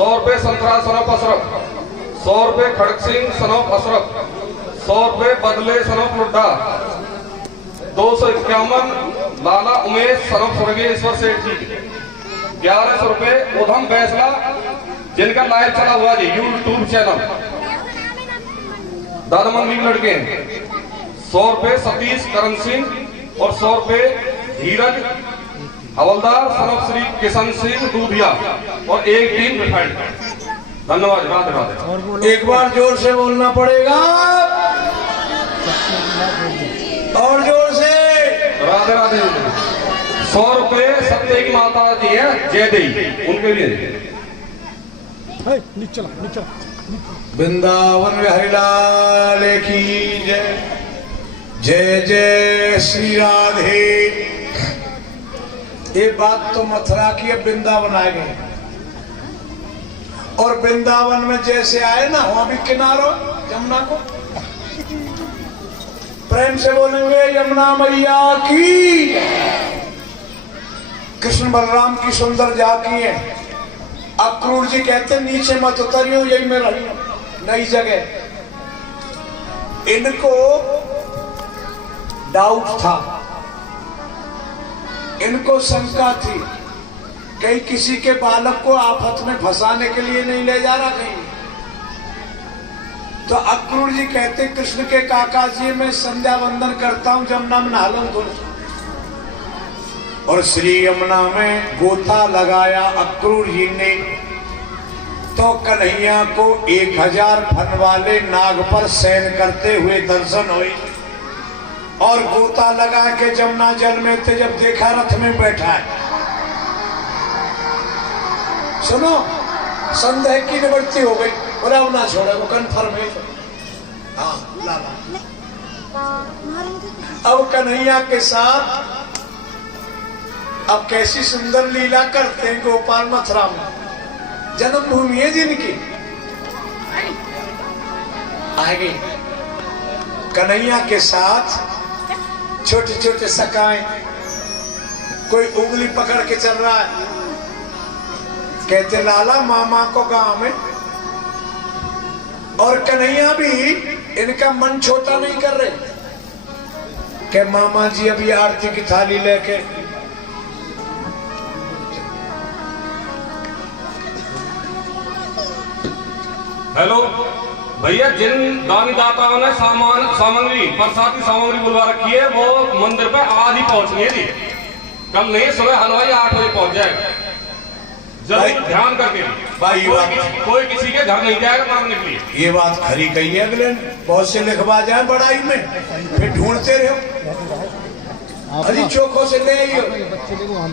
100 रुपए संतरा सनफ अशरफ, 100 रुपए खड़क सिंह सनफ अशरफ, 100 रुपए बदले सनफ लुड्डा, 251 लाला उमेश सनफ स्वर्गेश्वर सेठ जी, 1100 रुपए उधम फैसला जिनका लाइव चला हुआ जी यूट्यूब चैनल दादा मंगली लड़के, 100 रुपए सतीश करण सिंह और 100 रुपए धीरज हवलदार सनफ श्री किशन सिंह दूधिया और एक टीम रिफाइंड। धन्यवाद। राधे राधे। एक बार जोर से बोलना पड़ेगा और जोर से राधे राधे। 100 रुपए सत्य की माता जी है जय देवी, उनके लिए वृंदावन हरिलाल की जय। जय जय श्री राधे। ये बात तो मथुरा की अब वृंदावन आ गए, और वृंदावन में जैसे आए ना वहां भी किनारो यमुना को प्रेम से बोलेंगे यमुना मैया की। कृष्ण बलराम की सुंदर झांकी है। अक्रूर जी कहते नीचे मत उतरियो, यही में रही नई जगह। इनको डाउट था, इनको शंका थी कहीं किसी के बालक को आफत में फंसाने के लिए नहीं ले जा रहा कहीं। तो अक्रूर जी कहते कृष्ण के काका जी मैं संध्या वंदन करता हूं, जमुना में नहा लूं थोड़ा। और श्री यमुना में गोता लगाया अक्रूर जी ने, तो कन्हैया को 1000 फन वाले नाग पर शयन करते हुए दर्शन हुए। और गोता लगा के जमुना जल में थे, जब देखा रथ में बैठा है। सुनो, संदेह की निवृत्ति हो गई, बोला अब ना छोड़े, वो कन्फर्मेशन। हाँ लाला अब कन्हैया के साथ अब कैसी सुंदर लीला करते हैं गोपाल मथुरा में, जन्मभूमि है जिनकी। आगे कन्हैया के साथ छोटे छोटे सखाएं, कोई उंगली पकड़ के चल रहा है, कहते लाला मामा को गांव में। और कन्हैया भी इनका मन छोटा नहीं कर रहे, कि मामा जी अभी आरती की थाली लेके। हेलो भैया, जिन दानी दाताओं ने सामग्री प्रसादी सामग्री बुलवा रखी है वो मंदिर पे आज ही पहुंचनी है जी। कल नहीं, सुबह हलवाई 8 बजे पहुंच जाएगा। जरूर ध्यान करके भाई कोई किसी के घर नहीं जाएगा मांगने के लिए। ये बात खरी कही है। अगले बहुत से लिखवा जाए बड़ाई में, फिर ढूंढते रहो। अरे चौखों से ले आइयो।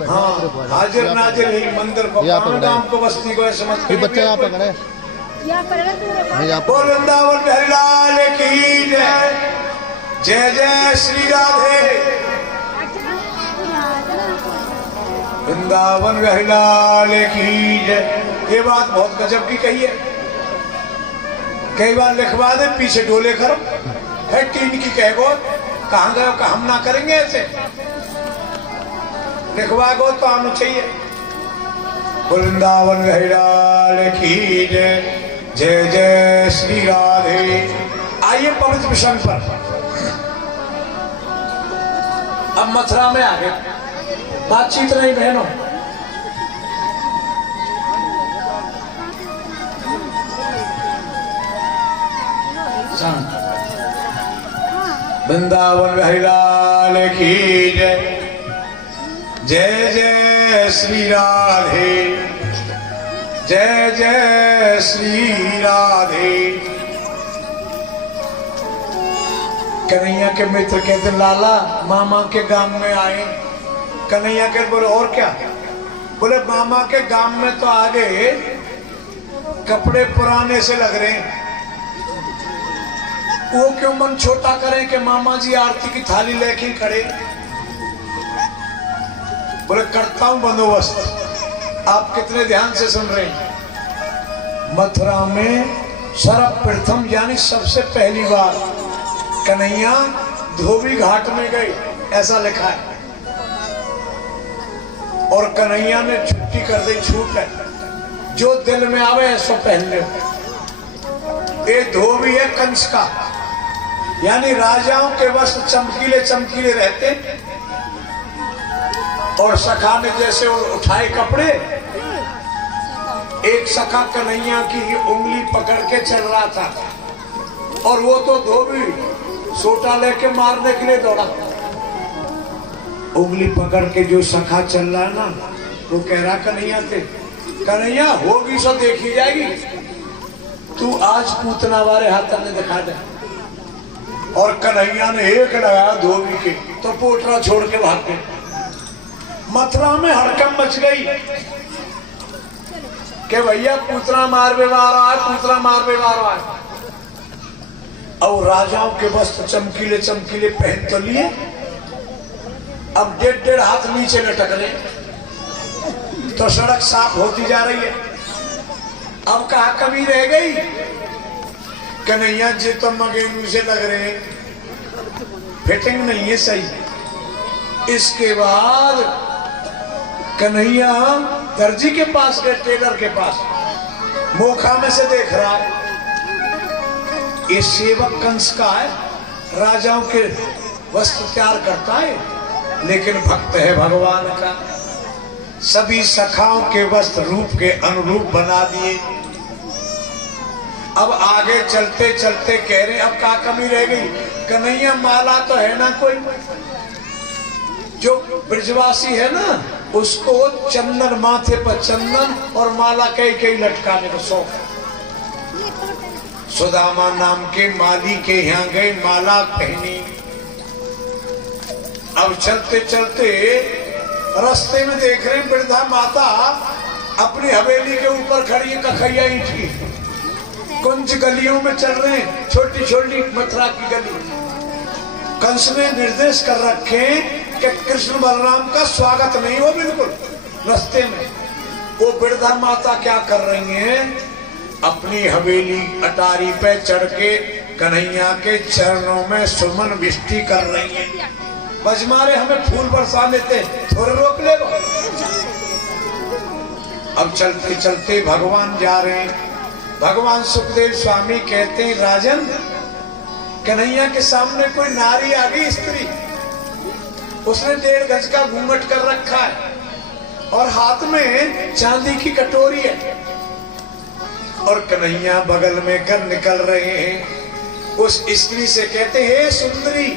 हाँ, हाजिर नाजिर ही मंदिर को, गांव को, बस्ती को समझ के बच्चे यहाँ पकड़े। वृंदावन हरिलाल की जय। जय जय श्री राधे। वृंदावन हरिलाल की जय। ये बात बहुत गजब की कही है। कई बार लिखवा दे, पीछे डोले खरो है टीन की, कहो कहाँ गए का हम ना करेंगे ऐसे। लिखवा गो तो आना चाहिए। वृंदावन हरिलाल की जय। जय जय श्री राधे। आइए पवित्र प्रसंग पर। अब मथुरा में आ गए, बातचीत नहीं बहनों। वृंदावन हरिलाल की जय। जय जय श्री राधे। जय जय श्री राधे। कन्हैया के मित्र कहते लाला मामा के गांव में आए। कन्हैया के बोले और क्या? बोले मामा के गांव में तो आ गए, कपड़े पुराने से लग रहे हैं। वो क्यों मन छोटा करें कि मामा जी आरती की थाली लेके खड़े। बोले करता हूं बंदोबस्त। आप कितने ध्यान से सुन रहे हैं। मथुरा में सर्वप्रथम यानी सबसे पहली बार कन्हैया धोबी घाट में गए, ऐसा लिखा है। और कन्हैया ने छुट्टी कर दी, छूट है, जो दिल में आवे ऐसो पहन ले। ये धोबी है कंस का, यानी राजाओं के वस्त्र चमकीले चमकीले रहते, और सखा ने जैसे उठाए कपड़े, एक सखा कन्हैया की उंगली पकड़ के चल रहा था, और वो तो धोबी सोटा लेके मारने के लिए दौड़ा। उंगली पकड़ के जो सखा चल रहा है ना, वो कह रहा कन्हैया थे, कन्हैया होगी सो देखी जाएगी, तू आज पूतना वाले हाथ में दिखा दे। और कन्हैया ने एक लगाया धोबी के, तो पोटरा छोड़ के भाग गए। मथुरा में हड़कंप मच गई कि भैया पूतना मार व्यवहार रहा है, पूतना मार व्यवहार रहा है। और राजाओं के वस्त्र चमकीले चमकीले पहन तो लिए, अब 1.5 हाथ नीचे लटक रहे, तो सड़क साफ होती जा रही है। अब कहा कमी रह गई, कन्हैया जी तो मगेनू से लग रहे, फिटिंग नहीं है सही। इसके बाद कन्हैया दर्जी के पास गए, टेलर के पास, मोखा में से देख रहा है, ये सेवक कंस का है, राजाओं के वस्त्र तैयार करता है, लेकिन भक्त है भगवान का। सभी सखाओं के वस्त्र रूप के अनुरूप बना दिए। अब आगे चलते चलते कह रहे अब क्या कमी रह गई, कन्हैया माला तो है ना कोई, जो ब्रजवासी है ना उसको चंदन, माथे पर चंदन और माला कई कई लटकाने को शौक। सुदामा नाम के माली के यहाँ गए, माला पहनी। अब चलते चलते रास्ते में देख रहे वृद्धा माता अपनी हवेली के ऊपर खड़ी है, कखैया ईंट की। कुंज गलियों में चल रहे हैं, छोटी छोटी मथुरा की गली। कंस ने निर्देश कर रखे कि कृष्ण बलराम का स्वागत नहीं हो बिल्कुल रास्ते में। वो वृद्धा माता क्या कर रही हैं, अपनी हवेली अटारी पे चढ़ के कन्हैया के चरणों में सुमन वृष्टि कर रही हैं। बजमारे हमें फूल बरसा लेते, थोड़े रोक ले। अब चलते चलते भगवान जा रहे हैं। भगवान सुखदेव स्वामी कहते हैं, राजन कन्हैया के सामने कोई नारी आ गई, स्त्री, उसने 1.5 गज का घूंघट कर रखा है और हाथ में चांदी की कटोरी है, और कन्हैया बगल में कर निकल रहे हैं। उस स्त्री से कहते हैं, सुंदरी।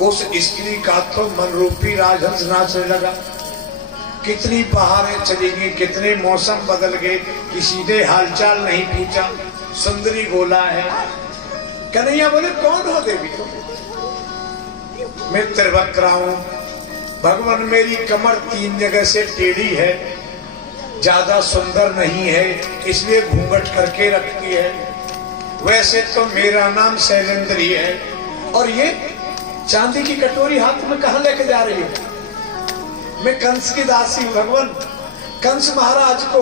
उस स्त्री का तो मन रूपी राजहंस नाचने लगा। कितनी बहारें चली गई, कितने मौसम बदल गए, किसी ने हालचाल नहीं पूछा, सुंदरी बोला है। कन्हैया बोले, कौन हो देवी? मैं त्रिवक्रा हूं। भगवान मेरी कमर 3 जगह से टेढ़ी है, ज्यादा सुंदर नहीं है, इसलिए घूंघट करके रखती है। वैसे तो मेरा नाम शैलेंद्री है। और ये चांदी की कटोरी हाथ में कहां लेके जा रही है? मैं कंस की दासी हूं भगवान। कंस महाराज को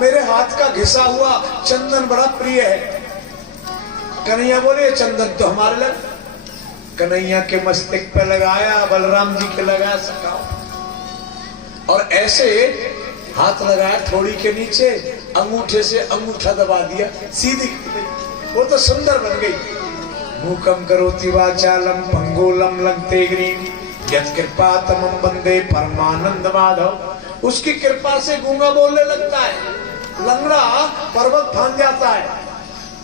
मेरे हाथ का घिसा हुआ चंदन बड़ा प्रिय है। कन्हैया बोले, चंदन तो हमारे लग। कन्हैया के मस्तक पे लगाया, बलराम जी के लगाया, सखाओ, और ऐसे हाथ लगाया थोड़ी के नीचे, अंगूठे से अंगूठा दबा दिया, सीधी वो तो सुंदर बन गई। मूकम करोति वाचालम पंगोलम लंघते गिरिम यत् कृपा तमं वंदे परमानंद माधव। उसकी कृपा से गूंगा बोलने लगता है, लंगड़ा पर्वत फांद जाता है।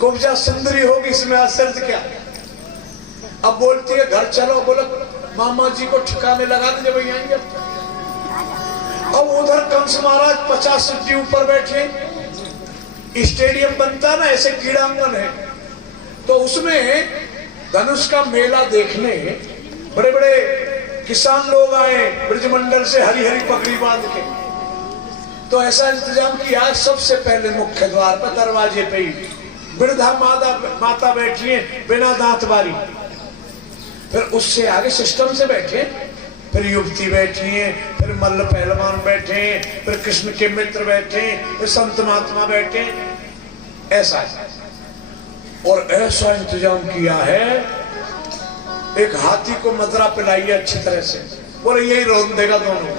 कुब्जा सुंदरी होगी, इसमें आश्चर्य क्या? अब बोलती है, घर चलो। बोलो मामा जी को ठिकाने लगा दे जब आएंगे। अब उधर कंस महाराज 50 सीढ़ी ऊपर बैठे। स्टेडियम बनता ना, ऐसे क्रीड़ांगन है, तो उसमें धनुष का मेला देखने बड़े बड़े किसान लोग आए ब्रजमंडल से, हरी हरी पगड़ी बांध के। तो ऐसा इंतजाम किया, सबसे पहले मुख्य द्वार पर दरवाजे पे ही वृद्धा माता बैठी है बिना दांत बारी। फिर उससे आगे सिस्टम से बैठे, फिर युवती बैठी है, फिर मल्ल पहलवान बैठे, फिर कृष्ण के मित्र बैठे, फिर संत महात्मा बैठे। ऐसा है। और ऐसा इंतजाम किया है, एक हाथी को मदरा पिलाई है अच्छी तरह से, बोले यही रोन देगा दोनों।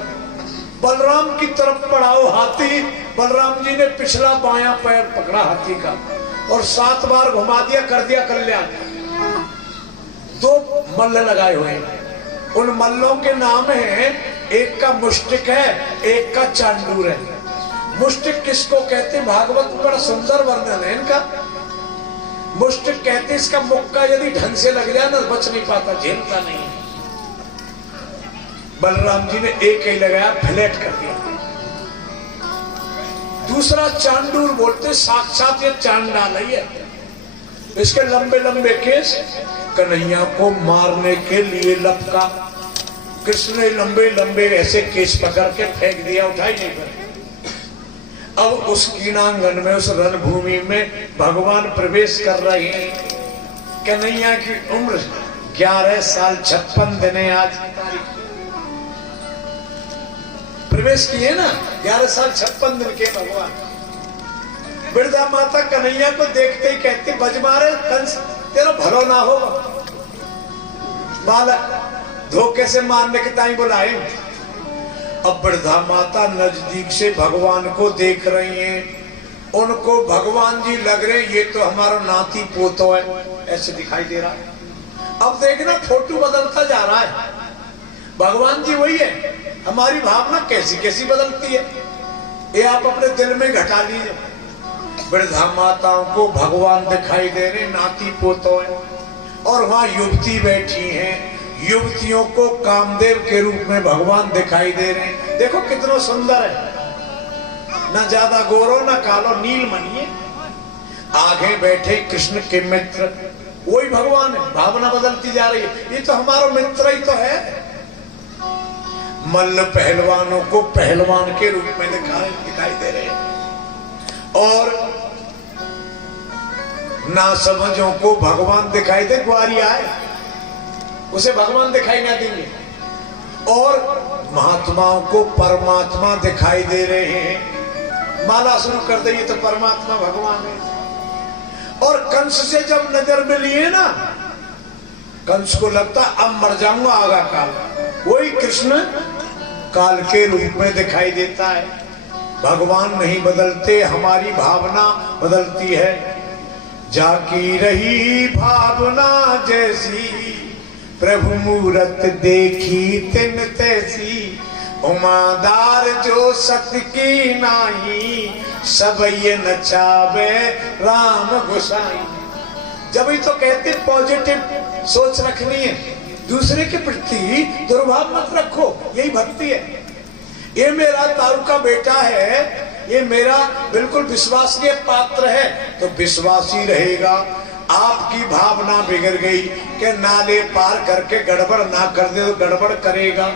बलराम की तरफ बढ़ाओ हाथी। बलराम जी ने पिछला बायां पैर पकड़ा हाथी का और 7 बार घुमा दिया, कर दिया कल्याण। 2 मल्ल लगाए हुए हैं, उन मल्लों के नाम है, एक का मुष्टिक है, एक का चांडूर है। मुष्टिक किसको कहते, भागवत में बड़ा सुंदर वर्णन है इनका। मुष्टिक कहते इसका मुक्का यदि ढंग से लग जाए ना बच नहीं पाता, झेलता नहीं। बलराम जी ने एक ही लगाया, फ्लैट कर दिया। दूसरा चांडूर बोलते, साक्षात ये चांडाल ही है। इसके लंबे लंबे केस, कन्हैया को मारने के लिए लपका। कृष्ण ने लंबे लंबे ऐसे केस पकड़ के फेंक दिया, उठाई नहीं कर। अब उस कीणांगन में, उस रणभूमि में भगवान प्रवेश कर रहे हैं। कन्हैया की उम्र 11 साल 56 दिन है आज की तारीख। प्रवेश किए ना, 11 साल 56 दिन के भगवान। वृद्धा माता कन्हैया को देखते ही कहती, बजमारे कंस तेरा भलो ना हो, बालक धोखे से मारने के ताई बुलाए। अब वृद्धा माता नजदीक से भगवान को देख रही हैं। उनको भगवान जी लग रहे, ये तो हमारा नाती पोतो है, ऐसे दिखाई दे रहा है। अब देखना फोटो बदलता जा रहा है, भगवान जी वही है। हमारी भावना कैसी कैसी बदलती है, ये आप अपने दिल में घटा लीजिए। वृद्धा माताओं को भगवान दिखाई दे रहे, नाती पोतो है, और वहां युवती बैठी हैं। युवतियों को कामदेव के रूप में भगवान दिखाई दे रहे हैं। देखो कितना सुंदर है, ना ज्यादा गोरो ना कालो, नीलमणि है। आगे बैठे कृष्ण के मित्र, वही भगवान है। भावना बदलती जा रही है, ये तो हमारा मित्र ही तो है। मल्ल पहलवानों को पहलवान के रूप में दिखाई दे रहे हैं, और ना समझों को भगवान दिखाई दे। ग्वारिया है, उसे भगवान दिखाई ना देंगे। और महात्माओं को परमात्मा दिखाई दे रहे हैं। माला शुरू कर दे, ये तो परमात्मा भगवान है। और कंस से जब नजर मिली है ना, कंस को लगता अब मर जाऊंगा, आगा काल। वही कृष्ण काल के रूप में दिखाई देता है। भगवान नहीं बदलते, हमारी भावना बदलती है। जाकी रही भावना जैसी, प्रभु मूरत देखी तिन तैसी। उमादार जो सत की नाही, सब ये नचावे राम गोसाई। जब ही तो कहते पॉजिटिव सोच रखनी है, दूसरे के प्रति दुर्भाव मत रखो, यही भक्ति है। ये मेरा ताऊ का बेटा है, ये मेरा बिल्कुल विश्वासनीय पात्र है, तो विश्वासी रहेगा। आपकी भावना बिगड़ गई कि नाले पार करके गड़बड़ ना कर दे, तो गड़बड़ करेगा।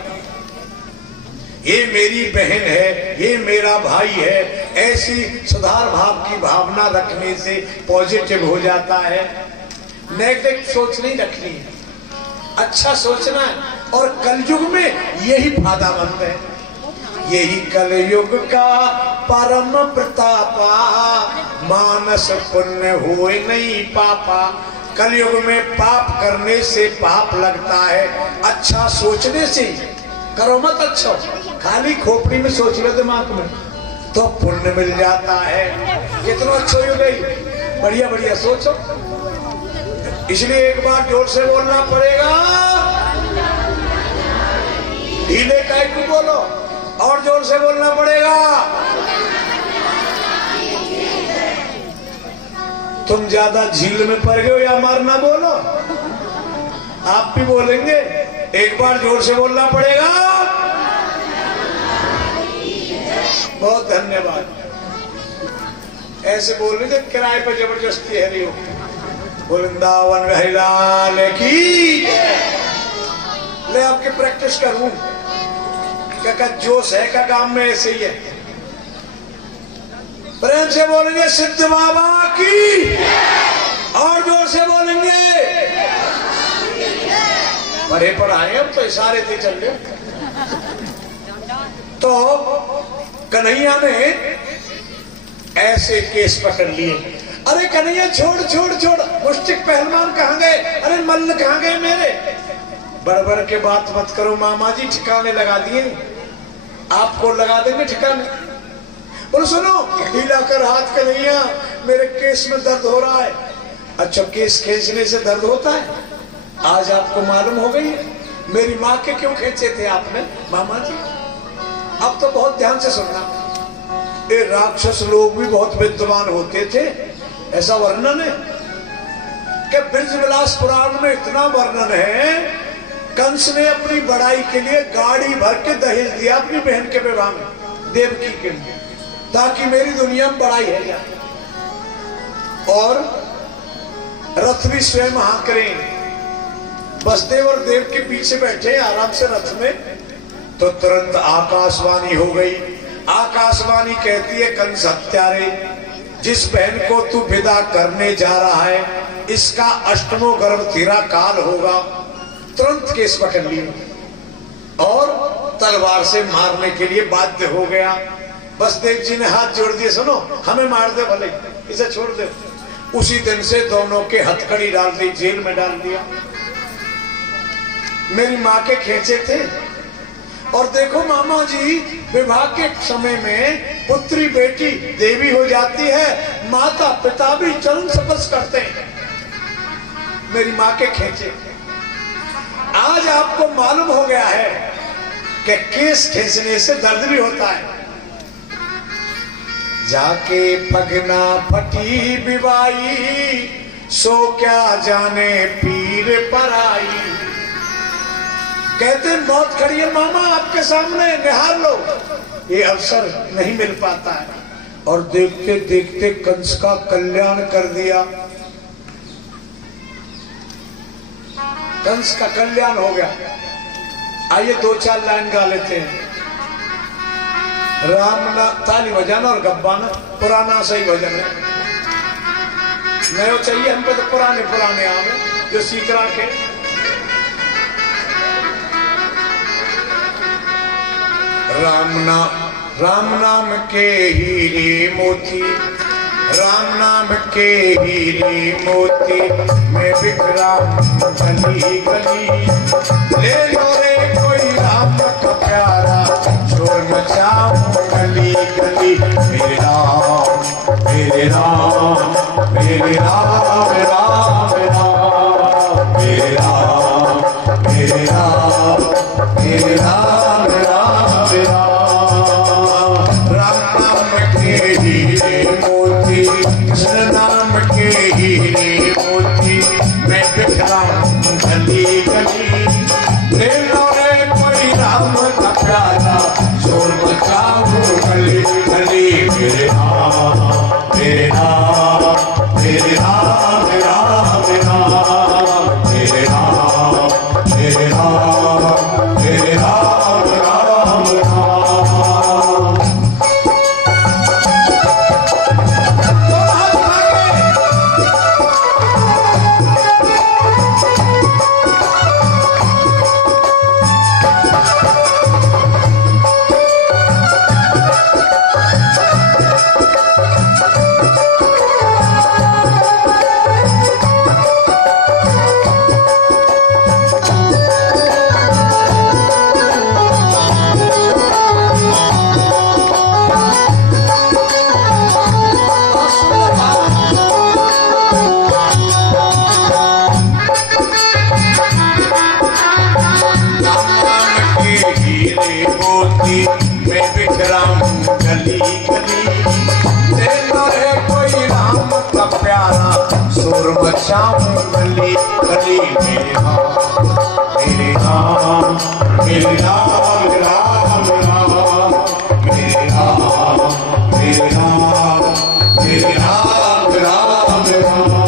ये मेरी बहन है, ये मेरा भाई है, ऐसी सुधार भाव की भावना रखने से पॉजिटिव हो जाता है। नेगेटिव सोच नहीं रखनी है, अच्छा सोचना है। और कलयुग में यही फायदामंद है। यही कलयुग का परम प्रतापा, मानस पुण्य होए नहीं पापा। कलयुग में पाप करने से पाप लगता है, अच्छा सोचने से। करो मत अच्छा, खाली खोपड़ी में सोच लो दिमाग में, तो पुण्य मिल जाता है। कितना अच्छा हो गई, बढ़िया बढ़िया सोचो। इसलिए एक बार जोर से बोलना पड़ेगा, ढीले काय को बोलो, और जोर से बोलना पड़ेगा। तुम ज्यादा झील में पड़ गए हो या मारना बोलो, आप भी बोलेंगे। एक बार जोर से बोलना पड़ेगा। बहुत धन्यवाद। ऐसे बोल रहे थे किराए पे जबरदस्ती है रही हो। वृंदावन लाल की। ले आपकी प्रैक्टिस करूं क्या जोश है का काम में ऐसे ही है। प्रेम से बोलेंगे सिद्ध बाबा की, और जोर से बोलेंगे। पढ़े पढ़ाए अब तो इशारे थे चल रहे। तो कन्हैया ने ऐसे केस पकड़ लिए। अरे कन्हैया छोड़ छोड़ छोड़, मुष्टिक पहलवान कहाँ गए, अरे मल्ल कहाँ गए मेरे। बड़बड़ के बात मत करो मामा जी, ठिकाने लगा दिए। आपको लगा देंगे ठिकाने। बोलो सुनो, हिला कर हाथ कन्हैया, मेरे केस में दर्द हो रहा है। अच्छा, केस खींचने से दर्द होता है? आज आपको मालूम हो गई है। मेरी माँ के क्यों खींचे थे आपने मामा जी? अब तो बहुत ध्यान से सुनना। ये राक्षस लोग भी बहुत विद्वान होते थे, ऐसा वर्णन है कि ब्रजविलास पुराण में इतना वर्णन है, कंस ने अपनी बड़ाई के लिए गाड़ी भर के दहेज दिया अपनी बहन के विवाह में, देवकी के लिए, ताकि मेरी दुनिया में बड़ाई है जाए। और रथ भी स्वयं हाँकरें, बसदेव और देव के पीछे बैठे आराम से रथ में। तो तुरंत आकाशवाणी हो गई। आकाशवाणी कहती है, कंस हत्यारे, जिस बहन को तू विदा करने जा रहा है इसका अष्टमो गर्भ तेरा काल होगा। तुरंत केस पकड़ लिए और तलवार से मारने के लिए बाध्य हो गया। बसदेव जी ने हाथ जोड़ दिए, सुनो हमें मार दे भले, इसे छोड़ दे। उसी दिन से दोनों के हथकड़ी डाल दी, जेल में डाल दिया। मेरी माँ के खींचे थे। और देखो मामा जी, विवाह के समय में पुत्री बेटी देवी हो जाती है, माता पिता भी चरण स्पर्श करते हैं। मेरी माँ के खींचे। आज आपको मालूम हो गया है कि केस खींचने से दर्द भी होता है। जाके पगना फटी बिवाई, सो क्या जाने पीर पर आई। कहते मौत खड़ी है मामा आपके सामने, निहार लो। ये अवसर नहीं मिल पाता है। और देखते देखते कंस का कल्याण कर दिया। कंस का कल्याण हो गया। आइए 2-4 लाइन गा लेते हैं। राम ना ताली बजाना और गब्बाना, पुराना सही भजन है। नयो चाहिए हमको तो पुराने पुराने आवे जो सीख रखे। राम नाम के हीरे मोती, राम नाम के हीरे मोती, मैं बिखरा गली गली। ले लो रे कोई राम का प्यारा, शोर मचाऊं गली गली। मेरे राम मेरे राम मेरे राम राम राम, मेरे राम मेरे राम मेरे राम राम राम। राम नाम के हीरे मोती, कृष्ण नाम के हीरे मोती, मैं बिखरा गली गली। ले लो रे कोई राम का प्यारा, शोर मचाओ गली गली। मेरे राम मेरे राम मेरे राम राम राम, मेरे राम मेरे राम मेरे राम राम राम। मैं बिखरा हूँ गली गली। देखो है कोई राम का प्यारा, शोर मचाऊं गली गली। मेरे राम मेरे राम मेरे राम राम राम, मेरे राम मेरे राम मेरे राम राम राम।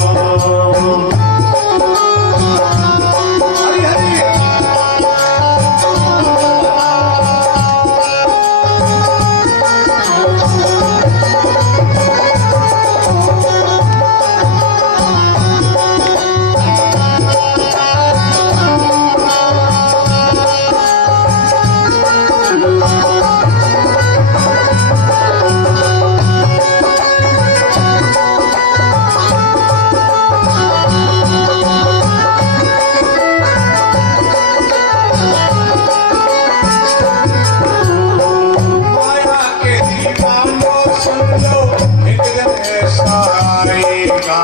लो एक दिन ऐसा आएगा,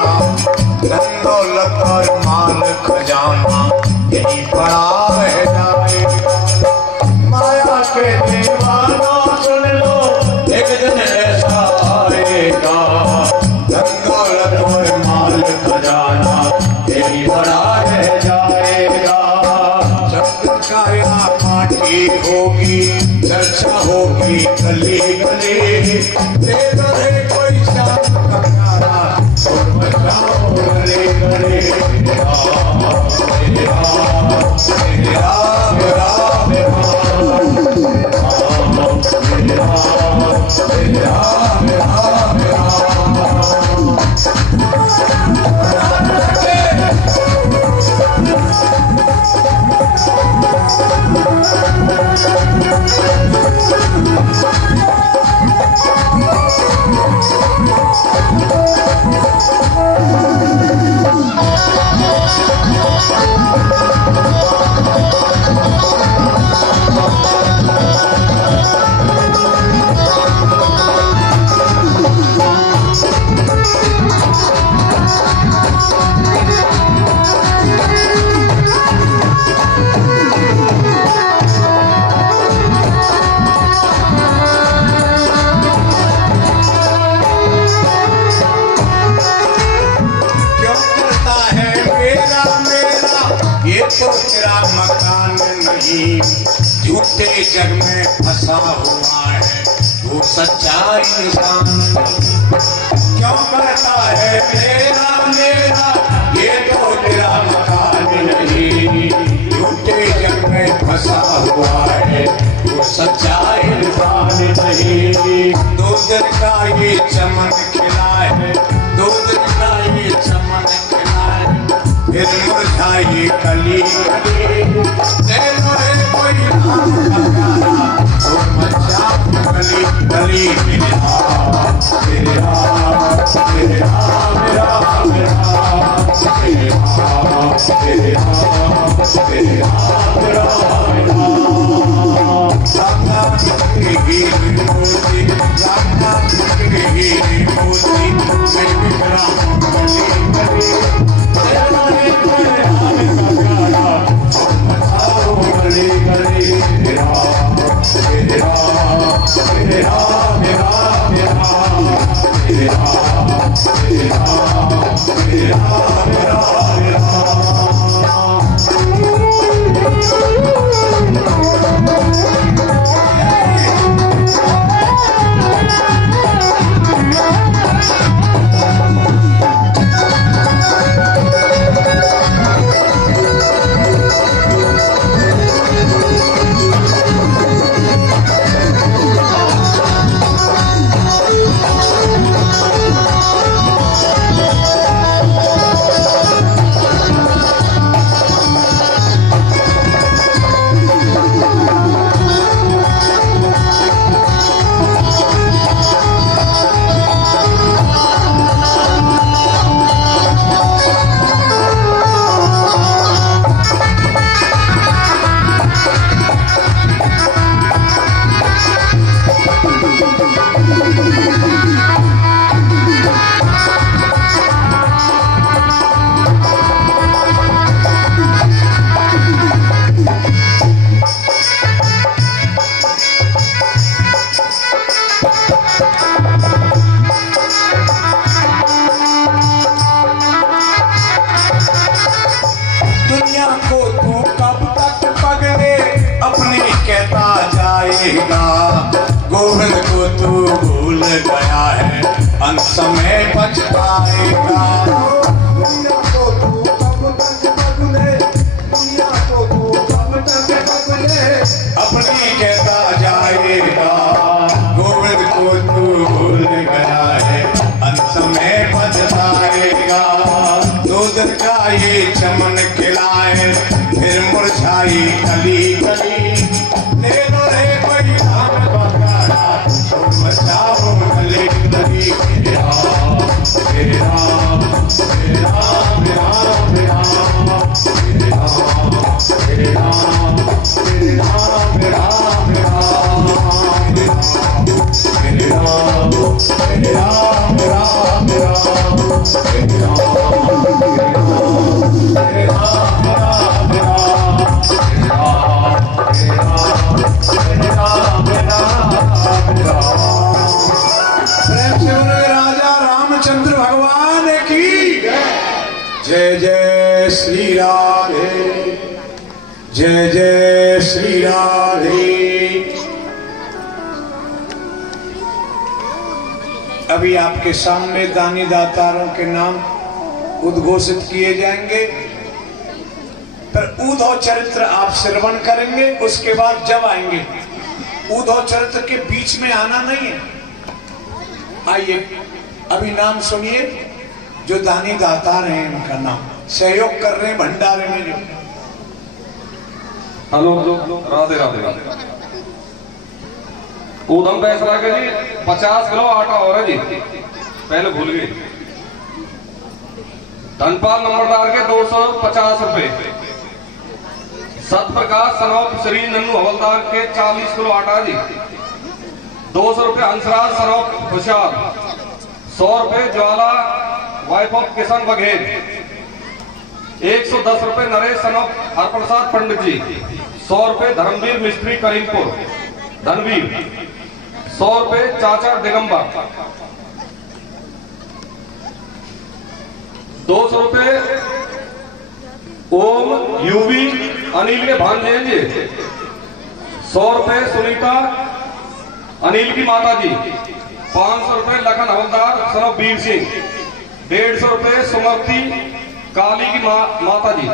धन दौलत और माल खजाना यही पड़ा रह जाएगा। माया के दीवाना सुन लो एक दिन ऐसा आएगा, धन दौलत और माल खजाना यही पड़ा रह जाएगा। जब काया माटी होगी, चर्चा होगी गली गली, दे दो रे कोई शाम का प्यारा और बचाओ गली गली। राम राम राम तेरा मकान नहीं, झूठे जग में फंसा हुआ है वो सच्चा इंसान। क्यों कहता है मेरा मेरा, ये तो तेरा मकान नहीं, झूठे जग में फंसा हुआ है वो सच्चा इंसान नहीं। दो दिन का ये चमन खिला है, दो दिन का ये चमन खिला है, फिर मुरझाई कली कली। दे दो रे कोई नाम का प्यारा और मचा कली कली। तेरे राम तेरे राम तेरे राम राम राम, तेरे राम तेरे राम तेरे राम राम राम। राम नाम की हीरी मूर्ति, राम नाम की हीरी मूर्ति, मैं बिखरा कली कली। गोविंद को तू भूल गया है, अंत समय पछताएगा। दुनिया को तू कब तक बदले, दुनिया को तू कब तक बदले, अपनी कहता जाएगा। गोविंद को तू भूल गया है, अंत समय पछताएगा। दो दिन का ये चमन खिलाए, फिर मुरझाई कली कली। ले लो रे कोई नाम बगाना, बचाओ गली गली। तेरे राम तेरे राम राम राम, तेरे राम तेरे राम तेरे राम राम राम, तेरे राम तेरे रामचंद्र भगवान की जय जय श्री राधे, जय जय श्री राधे। अभी आपके सामने दानी दातारों के नाम उद्घोषित किए जाएंगे, पर उद्धव चरित्र आप श्रवण करेंगे, उसके बाद जब आएंगे। उद्धव चरित्र के बीच में आना नहीं है। आइए अभी नाम सुनिए, जो दानी दातार हैं उनका नाम सहयोग कर रहे हैं भंडारे में जो। हेलो राधे राधे। ऊधम बैसरा के जी 50 किलो आटा हो रहा है जी, पहले भूल गए। धनपाल नंबरदार के 250 रुपए। सतप्रकाश सनौप श्री नन्नू हवलदार के 40 किलो आटा जी। 200 रुपए हंसराज सनौप खुशहाल। 100 रुपए ज्वाला वाइफ ऑफ किशन बघेल। 110 रुपए नरेश सनौप हरप्रसाद पंडित जी। 100 रुपए धर्मवीर मिस्त्री करीमपुर धनवीर। 100 रुपए चाचा दिगंबर। 200 रुपए ओम यूवी अनिल के भांजे जी। 100 रुपए सुनीता अनिल की माता जी। 500 रुपए लखन हवलदार सनौप वीर सिंह। 150 रुपए सुमति काली की माता जी।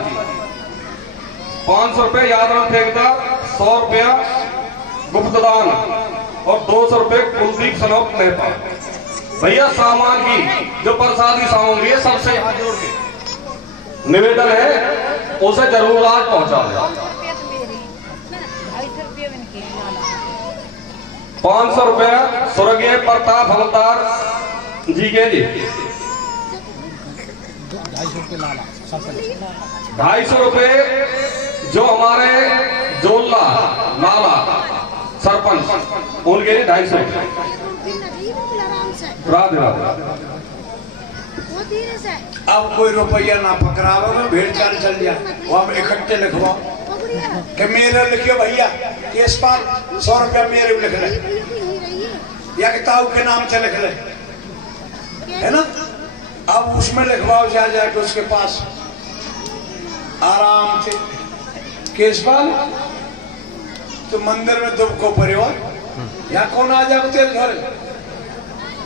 500 रुपए यादराम ठेकेदार। 100 रुपया गुप्तदान और 200 रुपए कुलदीप सनौप मेहता। भैया सामान की जो प्रसादी सामग्री है सबसे हाथ जोड़ के निवेदन है, उसे जरूर आज पहुंचा दे। 500 रुपया स्वर्गीय प्रताप हवलदार जी के जी। 250 रुपए जो हमारे जोला लाला सरपंच उनके 250। राधे राधे। अब कोई रुपया ना पकड़ाओ, भेड़ चाल चल जाए, वहां इकट्ठे लिखवाओ कि मेरे लिखियो भैया केस पर 100 रुपया मेरे लिख ले, या कि ताऊ के नाम से लिख ले, है ना। अब उसमें लिखवाओ जा जाके उसके पास आराम से। केस पाल तो मंदिर में दुब को परिवार यहाँ कौन आ जाओ तेरे घर,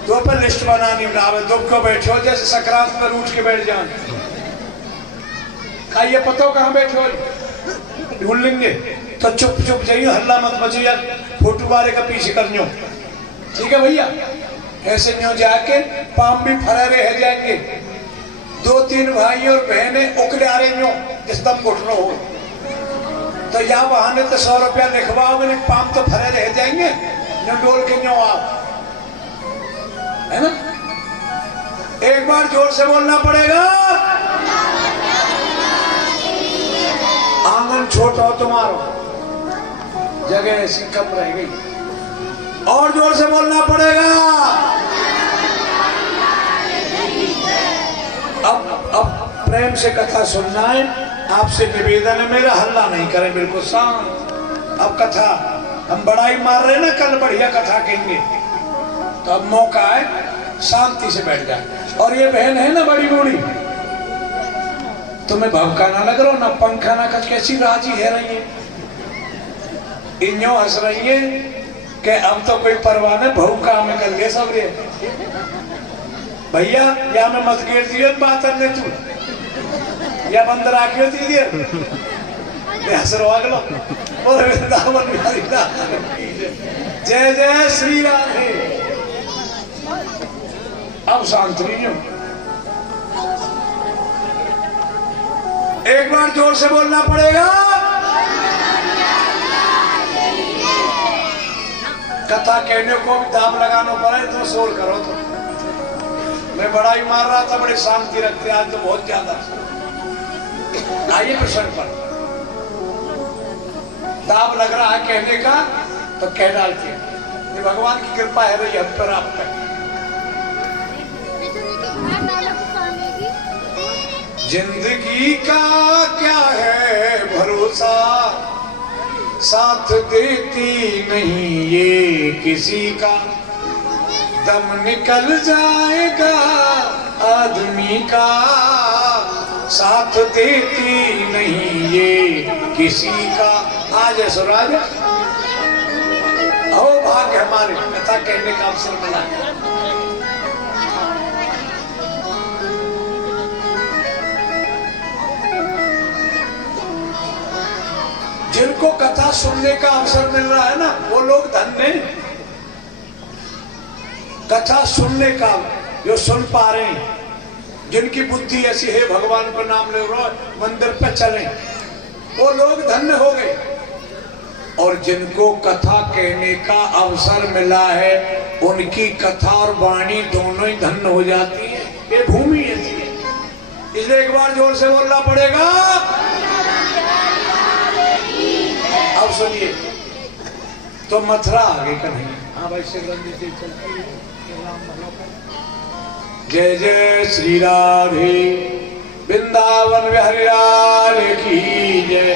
दो पर लिस्ट बनानी बनावे, दुब को बैठो जैसे संक्रांत पर उठ के बैठ जाओ। का ये पता हो कहाँ बैठो, ढूंढ लेंगे तो चुप चुप जाइए, हल्ला मत बचो यार, फोटो वाले का पीछे कर लो, ठीक है भैया। ऐसे न्यो जाके पाम भी फरे रह जाएंगे। 2-3 भाई और बहनें उकड़े न्यो जिस दम घुटनो हो, तो या बहाने तो 100 रुपया लिखवाओगे, पाम तो फरे रह जाएंगे, न्यो डोल के न्यो आप, है ना। एक बार जोर से बोलना पड़ेगा। आंगन छोटा हो तुम्हारा, जगह ऐसी कम रह गई, और जोर से बोलना पड़ेगा। अब प्रेम से कथा सुनना है, आपसे निवेदन है मेरा, हल्ला नहीं करें, बिल्कुल शांत। अब कथा हम बड़ाई मार रहे हैं ना, कल बढ़िया कथा कहेंगे, तो अब मौका है शांति से बैठ जाए। और ये बहन है ना बड़ी बूढ़ी, तुम्हें भवका ना लग रहा, ना पंखा ना कच, कैसी राजी है रही है, इन्हों हंस रही है कि अब तो कोई परवाह नहीं, भवका में कर ले सब रे भैया। या मैं मत गिर दियो बात करने तू, या बंदर आके दी दिए हंस रहा अगलो। और वृंदावन बिहारी जय जय श्री राधे। अब शांत नहीं हो, एक बार जोर से बोलना पड़ेगा। कथा कहने को भी दाम लगाना पड़े तो शोर करो। तो मैं बड़ाई मार रहा था, बड़ी शांति रखते, आज तो बहुत ज्यादा। आइए प्रसंग पर, दाम लग रहा है कहने का तो कह डालते हैं, ये भगवान की कृपा है रही हम पर, आप पर। जिंदगी का क्या है भरोसा, साथ देती नहीं ये किसी का, दम निकल जाएगा आदमी का, साथ देती नहीं ये किसी का। आज सुराज ओ भाग्य हमारे कथा कहने का अवसर मिला। जिनको कथा सुनने का अवसर मिल रहा है ना, वो लोग धन्य। कथा सुनने का जो सुन पा रहे हैं, जिनकी बुद्धि ऐसी है भगवान का नाम ले रहे मंदिर पे चले, वो लोग धन्य हो गए। और जिनको कथा कहने का अवसर मिला है, उनकी कथा और वाणी दोनों ही धन्य हो जाती है। ये भूमि ऐसी है, इसलिए एक बार जोर से बोलना पड़ेगा। अब सुनिए, तो मथुरा आगे का नहीं। हाँ भाई, शिवरंजी जी चलती है। जय जय श्री राधे, वृंदावन बिहारी लाल की जय।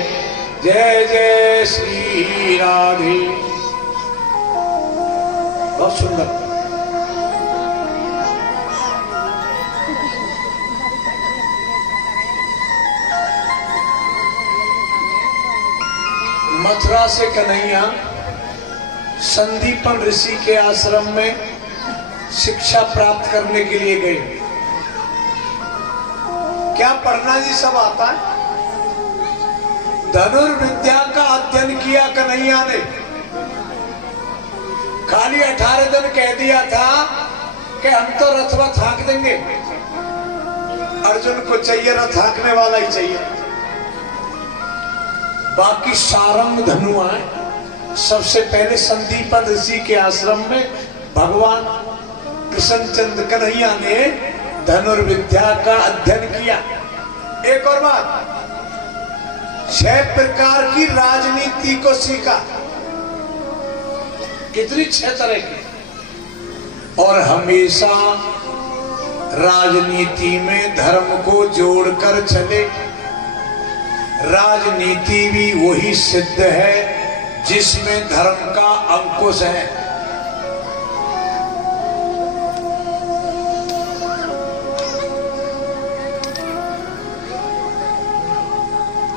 जय जय श्री राधे। बहुत सुंदर। मथुरा से कन्हैया संदीपन ऋषि के आश्रम में शिक्षा प्राप्त करने के लिए गए। क्या पढ़ना जी सब आता है? धनुर्विद्या का अध्ययन किया कन्हैया ने। खाली 18 दिन कह दिया था कि हम तो रथवत हाँक देंगे। अर्जुन को चाहिए रथ हाँकने वाला ही चाहिए, बाकी सारंग धनु आए। सबसे पहले संदीपन ऋषि के आश्रम में भगवान कृष्णचंद्र कन्हैया ने धनुर्विद्या का अध्ययन किया। एक और बात, 6 प्रकार की राजनीति को सीखा। कितनी 6 तरह की। और हमेशा राजनीति में धर्म को जोड़कर चले। राजनीति भी वही सिद्ध है जिसमें धर्म का अंकुश है।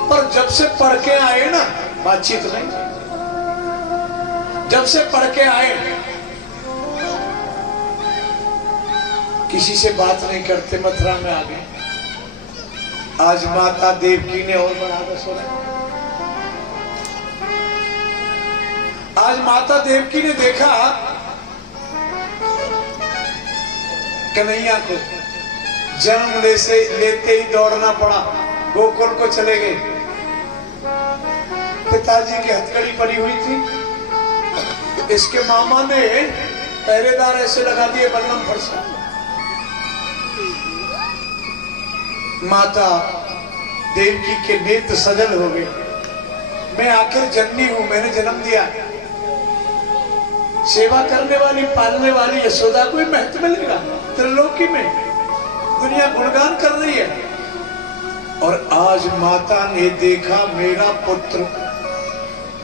पर जब से पढ़ के आए ना, बातचीत नहीं, जब से पढ़ के आए किसी से बात नहीं करते, मथुरा में आ गए। आज माता देवकी ने और बढ़ा दो सुना। आज माता देवकी ने देखा कन्हैया को, जन्म लेते ही दौड़ना पड़ा, गोकुल को चले गए। पिताजी की हथकड़ी पड़ी हुई थी, इसके मामा ने पहरेदार ऐसे लगा दिए बल्लम फरसा। माता देवकी के नेत्र सजल हो गए। मैं आखिर जननी हूं, मैंने जन्म दिया। सेवा करने वाली, पालने वाली यशोदा को महत्व मिलेगा त्रिलोकी में। दुनिया गुणगान कर रही है। और आज माता ने देखा मेरा पुत्र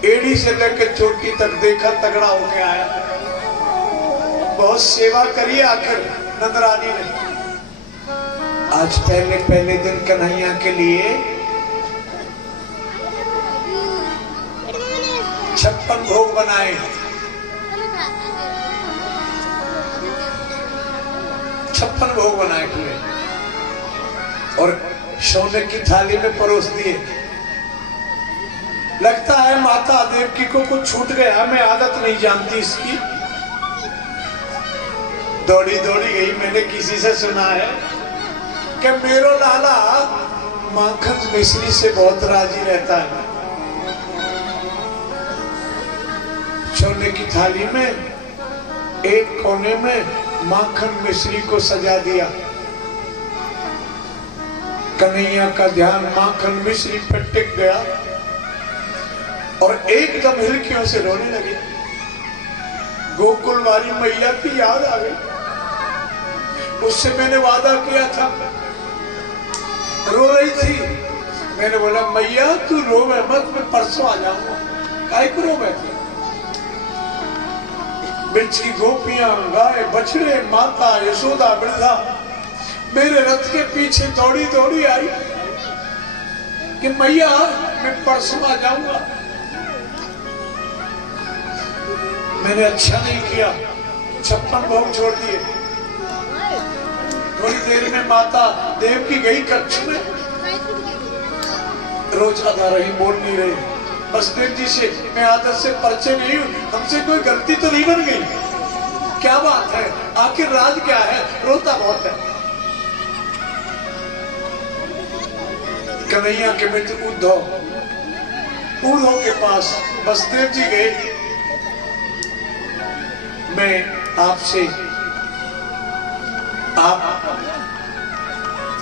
एड़ी से लेकर चोटी तक देखा, तगड़ा होके आया। बहुत सेवा करी आखिर नंदरानी ने। आज पहले दिन कन्हैया के लिए 56 भोग बनाए। 56 भोग बनाए पूरे, और सोने की थाली में परोस दिए। लगता है माता देवकी को कुछ छूट गया, मैं आदत नहीं जानती इसकी। दौड़ी दौड़ी गई। मैंने किसी से सुना है कि मेरो लाला माखन मिश्री से बहुत राजी रहता है। सोने की थाली में एक कोने में माखन मिश्री को सजा दिया। कन्हैया का ध्यान माखन मिश्री पर टिक गया और एकदम हिलकियों से रोने लगे। गोकुल वाली मैया की याद आ गई। उससे मैंने वादा किया था। रो रही थी। मैंने बोला मैया तू रोवे मत, मैं परसों आ जाऊंगा। काहे को रोवे थी? ब्रज की गोपियां, गाय, बछड़े, माता यशोदा, वृद्धा मेरे रथ के पीछे दौड़ी दौड़ी आई कि मैया मैं परसों आ जाऊंगा। मैंने अच्छा नहीं किया, 56 भोग छोड़ दिए। थोड़ी देर में माता देवकी गई कक्ष में, रोज अदा रही, बोल नहीं रही। बसदेव जी से मैं आदत से परिचय नहीं हूं, हमसे कोई गलती तो नहीं बन गई? क्या बात है, आखिर राज क्या है? रोता बहुत है। कन्हैया के मित्र उद्धव के पास बसदेव जी गए। मैं आपसे, आप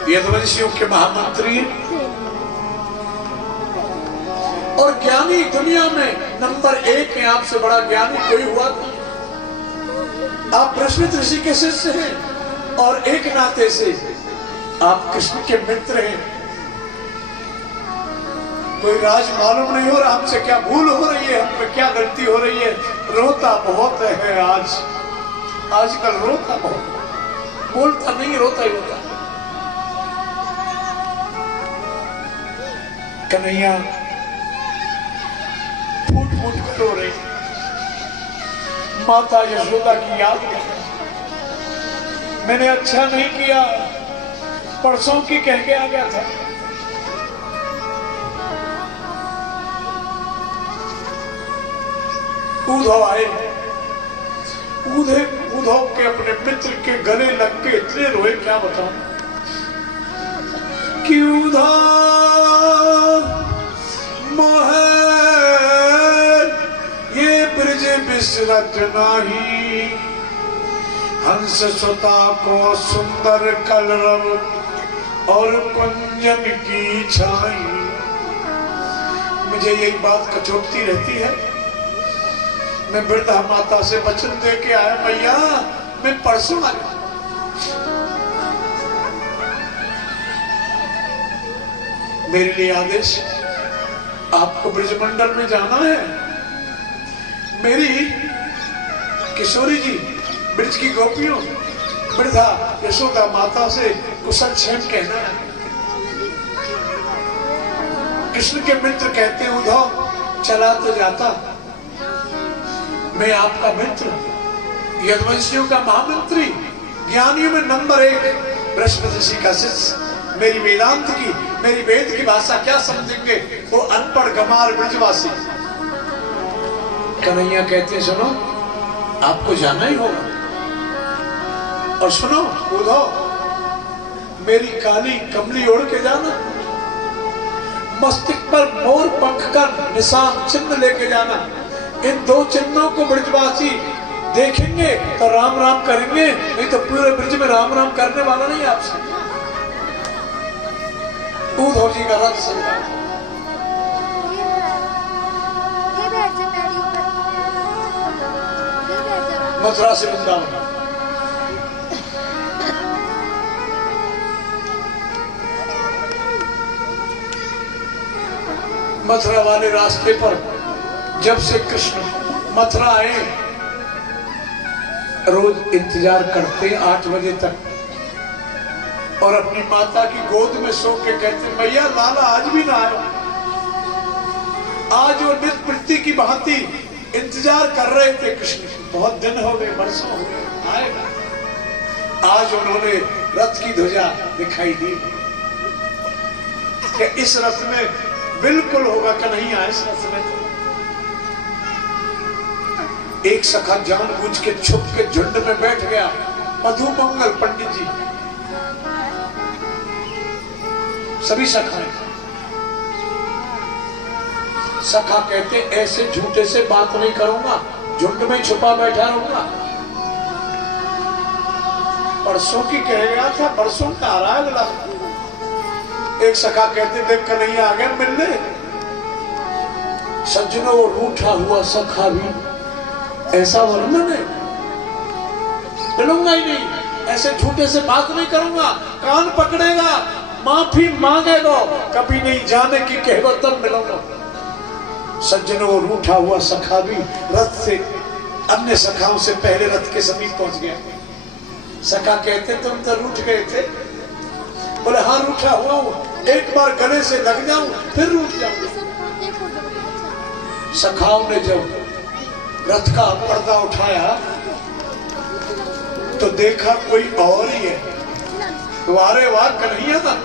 यदुवंशियों के महामंत्री और ज्ञानी, दुनिया में नंबर 1 है, आपसे बड़ा ज्ञानी कोई हुआ नहीं। आप बृहस्पति ऋषि के शिष्य हैं और एक नाते से आप कृष्ण के मित्र हैं। कोई राज मालूम नहीं हो रहा, हमसे क्या भूल हो रही है, हम पे क्या गलती हो रही है। रोता बहुत है आजकल रोता बहुत, बोलता नहीं, रोता ही होता। कन्हैया फूट फूट कर रो रहे, माता यशोदा की याद कर। मैंने अच्छा नहीं किया, परसों की कह के आ गया था। उद्धव आए, उद्धव के अपने मित्र के गले लग के इतने रोए, क्या बताऊं। कि उद्धव मोहे ये ब्रज बिसरत नाही, हंस सुता को सुंदर कलरव और कुंजन की छाई। मुझे यही बात कचोटती रहती है। मैं वृद्धा माता से वचन दे के आया, मैया मैं परसों आ गया। मेरे लिए आदेश, आपको ब्रजमंडल में जाना है। मेरी किशोरी जी, ब्रज की गोपियों, वृद्धा यशोदा माता से कुशल क्षेम कहना है। कृष्ण के मित्र कहते हैं, उद्धव चला तो जाता, मैं आपका मित्र, यदुवंशियों का महामंत्री, ज्ञानियों में नंबर 1, बृहस्पति ऋषि का शिष्य, मेरी वेदांत की, मेरी वेद की भाषा क्या समझेंगे वो अनपढ़ गमार ब्रजवासी। कन्हैया कहते हैं, सुनो आपको जाना ही होगा। और सुनो उद्धव, मेरी काली कमली ओढ़ के जाना, मस्तिष्क पर मोर पंख का निशान चिन्ह लेके जाना। इन 2 चिन्हों को ब्रजवासी देखेंगे तो राम राम करेंगे, नहीं तो पूरे ब्रज में राम राम करने वाला नहीं आपसे। उद्धव जी का रथ चलता है। मथुरा से वृंदावन, मथुरा वाले रास्ते पर जब से कृष्ण मथुरा आए, रोज इंतजार करते 8 बजे तक, और अपनी माता की गोद में सो के कहते, मैया लाला आज भी ना आया। आज वो नित्य प्रति की भांति इंतजार कर रहे थे कृष्ण, बहुत दिन हो गए, वर्षों हो गए, आएगा। आज उन्होंने रथ की ध्वजा दिखाई दी कि इस रथ में बिल्कुल होगा, कन्हैया इस रथ में। एक सखा जानबूझ के छुप के झुंड में बैठ गया, मधुमंगल पंडित जी, सभी सखाएं। सखा कहते, ऐसे झूठे से बात नहीं करूंगा, झुंड में छुपा बैठा रहूंगा। परसों की कह गया था, परसों का आ रहा अगला। एक सखा कहते, देख कन्हैया आ गया मिलने। सज्जनों, वो रूठा हुआ सखा भी ऐसा वर्णन है, मिलूंगा ही नहीं, ऐसे झूठे से बात नहीं करूंगा, कान पकड़ेगा, माफी मांगेगा, कभी नहीं जाने की कहेगा तब मिलूंगा। सज्जनों, वो रूठा हुआ सखा भी रथ से अन्य सखाओं से पहले रथ के समीप पहुंच गया। सखा कहते तुम तो रूठ गए थे। बोले हाँ रूठा हुआ हूं, एक बार गले से लग जाऊं फिर रूठ जाऊं। सखाओं ने जब रथ का पर्दा उठाया तो देखा कोई और ही है। वारे वाह कन्हैया था।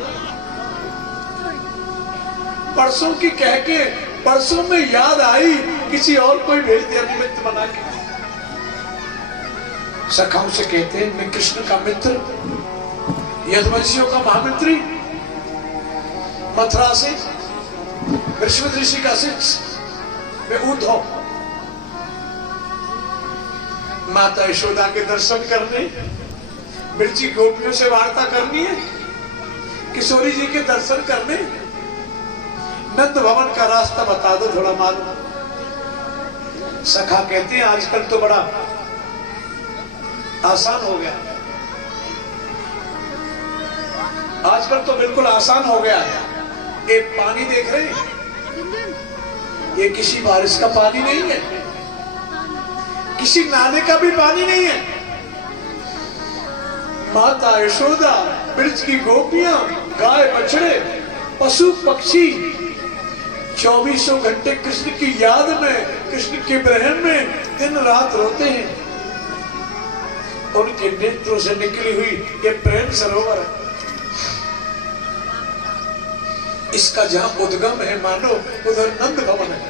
परसों की कह के परसों में याद आई, किसी और कोई भेज दिया निमित्त बना के। सखाओं से कहते हैं मैं कृष्ण का मित्र, यदुवंशियों का महामित्री, मथुरा से विश्व ऋषि का शिष्य मैं उद्धव। माता यशोदा के दर्शन करने, मिर्ची गोपियों से वार्ता करनी है, किशोरी जी के दर्शन करने, नंद भवन का रास्ता बता दो थोड़ा मालूम। सखा कहते हैं आजकल तो बड़ा आसान हो गया, आजकल तो बिल्कुल आसान हो गया है। ये पानी देख रहे हैं, ये किसी बारिश का पानी नहीं है, किसी नाले का भी पानी नहीं है। माता यशोदा, ब्रज की गोपियां, गाय बछड़े, पशु पक्षी 24 घंटे कृष्ण की याद में, कृष्ण के विरह में दिन रात रोते हैं। उनके नेत्रों से निकली हुई ये प्रेम सरोवर है, इसका जहां उद्गम है मानो उधर नंद भवन है।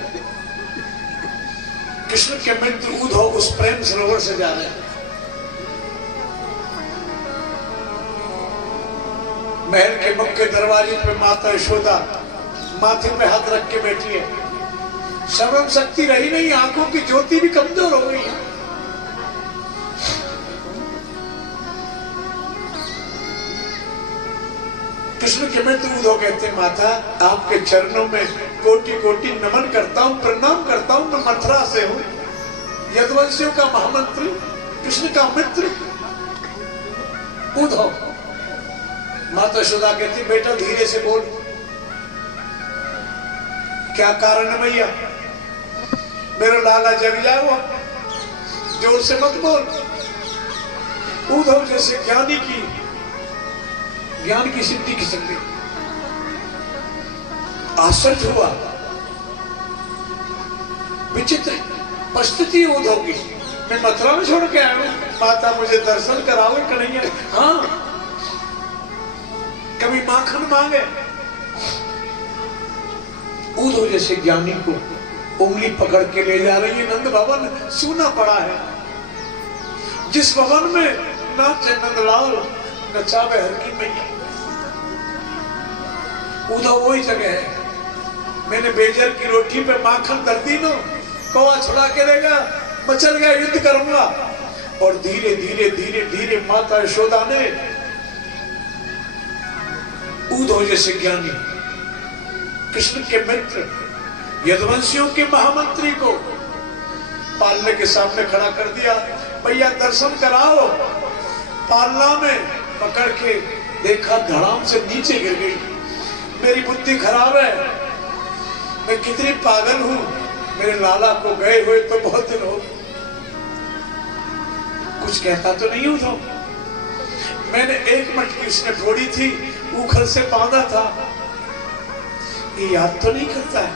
कृष्ण के मित्र उद्धव उस प्रेम सरोवर से जा रहे हैं। महल के मुख्य दरवाजे पे माता यशोदा माथे पे हाथ रख के बैठी है। श्रवण शक्ति रही नहीं, आंखों की ज्योति भी कमजोर हो गई है। कृष्ण के मित्र उद्धव कहते हैं माता आपके चरणों में कोटि कोटि नमन करता हूं, प्रणाम करता हूं। मैं मथुरा से हूं, यदुवंशियों का महामंत्री, कृष्ण का मित्र उद्धव। माता यशोदा कहती बेटा धीरे से बोल, क्या कारण है भैया? मेरा लाला जग जाओ, जोर से मत बोल। उद्धव जैसे ज्ञानी की ज्ञान की सिद्धि की सकती। आश्चर्य हुआ, विचित्र परिस्थिति उद्धव की। मैं मथुरा में छोड़ के आया हूं, माता मुझे दर्शन कराओ कन्हैया। हाँ, कभी माखन मांगे। उद्धव जैसे ज्ञानी को उंगली पकड़ के ले जा रही है। नंद भवन सूना पड़ा है, जिस भवन में नाचे नंदलाल नचावे हर की मैया, उद्धव वही जगह है। मैंने बेजर की रोटी पे माखन दर दी नो, कौवा छुड़ा के देगा, मचल गया युद्ध करूंगा। और धीरे धीरे धीरे धीरे माता यशोदा ने उद्धव जैसे ज्ञानी, कृष्ण के मित्र, यदुवंशियों के महामंत्री को पालने के सामने खड़ा कर दिया। भैया दर्शन कराओ। पालना में पकड़ के देखा, धड़ाम से नीचे गिर गई। मेरी बुद्धि खराब है, मैं कितनी पागल हूं। मेरे लाला को गए हुए तो बहुत दिन हो, कुछ कहता तो नहीं हूं। तो मैंने एक मटकी उसने फोड़ी थी, उखल से बांधा था, ये याद तो नहीं करता है।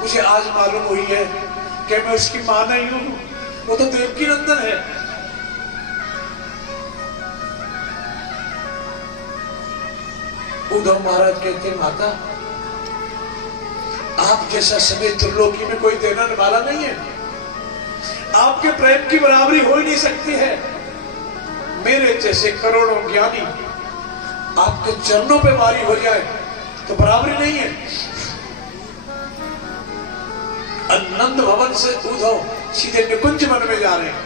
मुझे आज मालूम हुई है कि मैं उसकी मां नहीं हूं, वो तो देवकी नंदन है। उद्धव महाराज कहते माता आप जैसा समय त्रिलोकी में कोई देने वाला नहीं है, आपके प्रेम की बराबरी हो ही नहीं सकती है। मेरे जैसे करोड़ों ज्ञानी आपके चरणों पे वारी हो जाए तो बराबरी नहीं है। नंद भवन से उद्धव सीधे निकुंज वन में जा रहे हैं।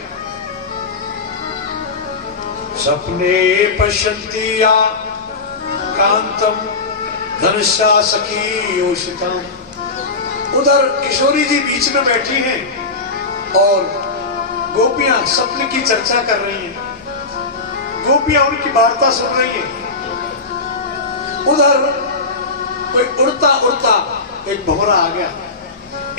सपने पश्यन्ति या कांतम धनुषा सखी योषितम। उधर किशोरी जी बीच में बैठी हैं और गोपियां सपने की चर्चा कर रही हैं। गोपियां उनकी वार्ता सुन रही हैं। उधर कोई उड़ता उड़ता एक भंवरा आ गया।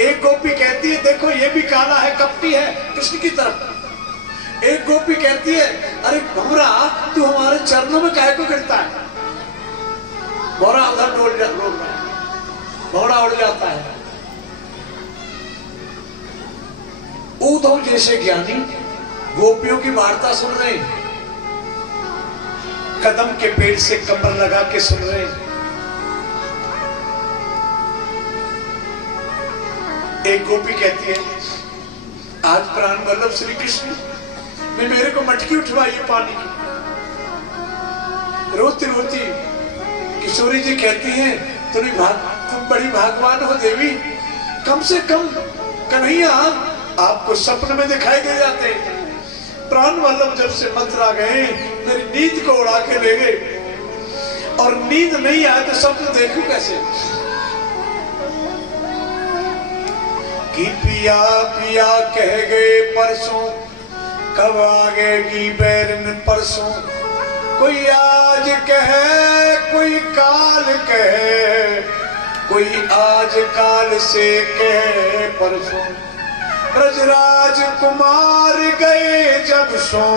एक गोपी कहती है देखो ये भी काला है, कपटी है कृष्ण की तरफ। एक गोपी कहती है अरे भंवरा तू हमारे चरणों में काहे को गिरता है। भंवरा उधर डोल रहा है, भंवरा उड़ जाता है। उद्धव जैसे ज्ञानी गोपियों की वार्ता सुन रहे हैं, कदम के पेड़ से कमर लगा के सुन रहे हैं। एक गोपी कहती है आज प्राण वल्लभ श्री कृष्ण ने मेरे को मटकी उठवाई पानी की। रोती रोती किशोरी जी कहती हैं तुम बड़ी भागवान हो देवी, कम से कम कन्हैया आपको सपने में दिखाई दे जाते। प्राण वल्लभ जब से मथुरा गए मेरी नींद को उड़ा के ले गए, और नींद नहीं आए तो स्वप्न देखूं कैसे। कि पिया पिया कह गए परसों, कब आगेगी बैरन परसों। कोई आज कहे कोई काल कहे, कोई आज काल से कहे परसों। ब्रजराज कुमार गए जब सो,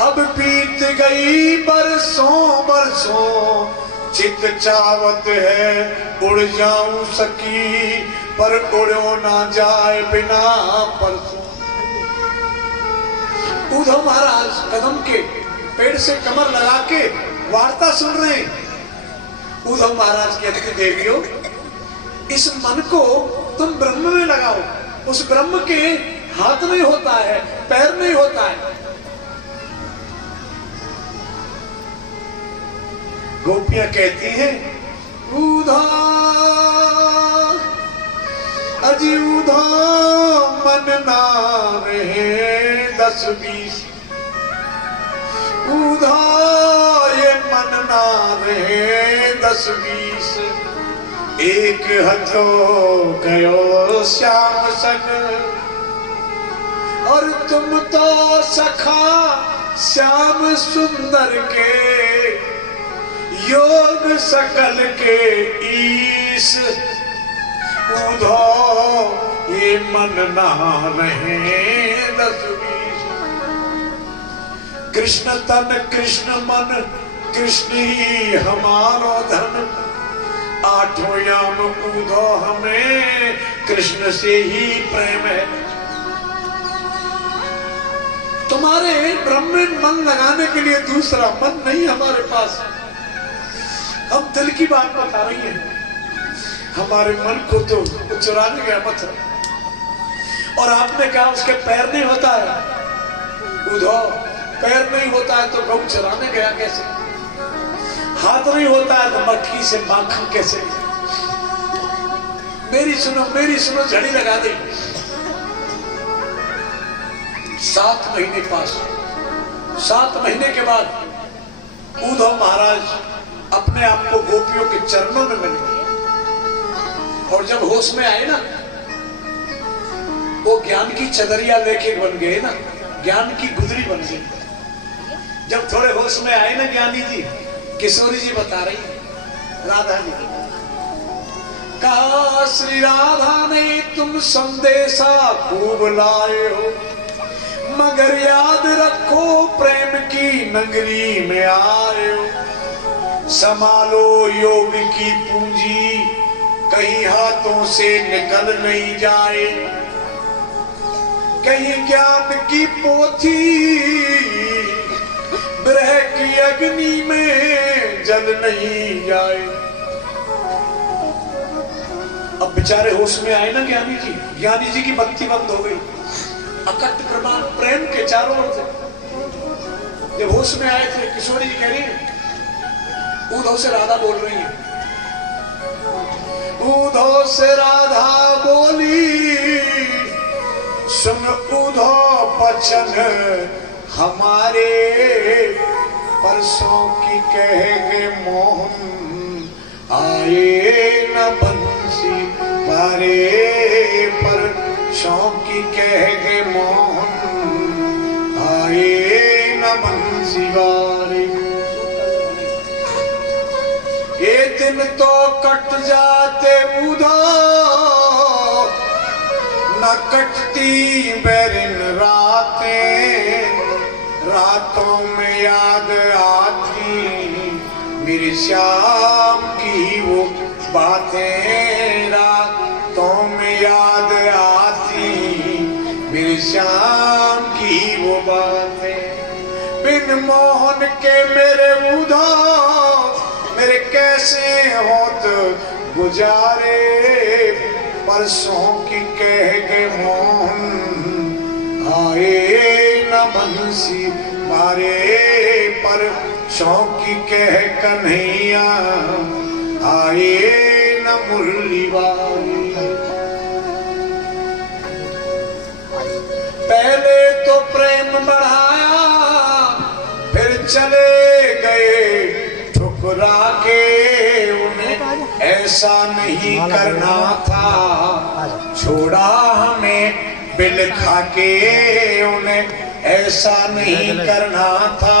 अब बीत गई बरसों बरसों। चित चावत है उड़ जाऊं सकी, पर उड़ो ना जाए बिना परसों। उद्धव महाराज कदम के पेड़ से कमर लगा के वार्ता सुन रहे हैं। उद्धव महाराज कहते देवियों इस मन को तुम ब्रह्म में लगाओ। उस ब्रह्म के हाथ नहीं होता है, पैर नहीं होता है। गोपियां कहती हैं उधा अजी उधा मन ना रहे 10-20। उधा ये मन ना रहे 10-20। एक हथो गयो श्याम सन, और तुम तो सखा श्याम सुंदर के, योग सकल के ईश। उधो ये मन ना रहे 10-20। कृष्ण तन कृष्ण मन, कृष्ण ही हमारो धन। आठों याम उधो हमें कृष्ण से ही प्रेम है। तुम्हारे ब्रह्म में मन लगाने के लिए दूसरा मन नहीं हमारे पास। हम दिल की बात बता रही हैं। हमारे मन को तो चुराने गया मत, और आपने कहा उसके पैर नहीं होता है। उधो पैर नहीं होता है तो गऊ चराने गया कैसे? हाथ नहीं होता है तो मक्खी से माखन कैसे? मेरी सुनो झड़ी लगा दे। 7 महीने पास, 7 महीने के बाद उद्धव महाराज अपने आप को गोपियों के चरणों में मिले, और जब होश में आए ना, वो ज्ञान की चदरिया लेके बन गए ना, ज्ञान की गुदरी बन गई। जब थोड़े होश में आए ना ज्ञानी जी, किशोरी जी बता रही है राधा जी, कहा श्री राधा ने तुम संदेशा खूब लाए हो, मगर याद रखो प्रेम की नगरी में आए हो। संभालो योग की पूंजी, कहीं हाथों से निकल नहीं जाए, कहीं ज्ञान की पोथी विरह की अग्नि में जल नहीं जाए। अब बेचारे होश में आए ना ज्ञानी जी की बत्ती बंद हो गई। अकट प्रमाण प्रेम के चारों ओर थे। जब होश में आए थे, किशोरी जी कह रही है, उद्धव से राधा बोल रही है, उद्धव से राधा बोली, सुन उद्धव बचन हमारे, परसों की कहेंगे मोहन आए न बंसी मारे, परसों की कहेंगे मोहन आए न बंसी वारे। ये दिन तो कट जाते उधो, न कटती बैरिन रातें, रातों में याद आती मेरे श्याम की वो बातें, रातों में याद आती मेरे श्याम की वो बातें। बिन मोहन के मेरे उधा मेरे कैसे होत गुजारे, परसों की कह के मोहन आए न बंसी मारे, परसों की कह कन्हैया आए न मुरली बारी। पहले तो प्रेम बढ़ाया फिर चले गए ठुकरा के, उन्हें ऐसा नहीं करना था छोड़ा हमें बिल खा के, उन्हें ऐसा नहीं करना था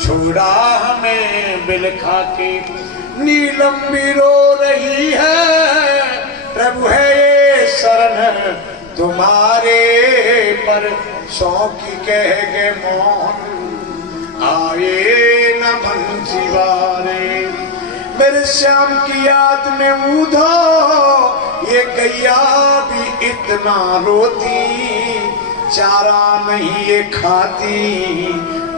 छोड़ा हमें बिल खा के। नीलम भी रो रही है प्रभु है ये शरण तुम्हारे, पर सौ की कह के मोहन आए न बंसी वारे। मेरे श्याम की याद में ऊधो ये गैया भी इतना रोती, चारा नहीं ये खाती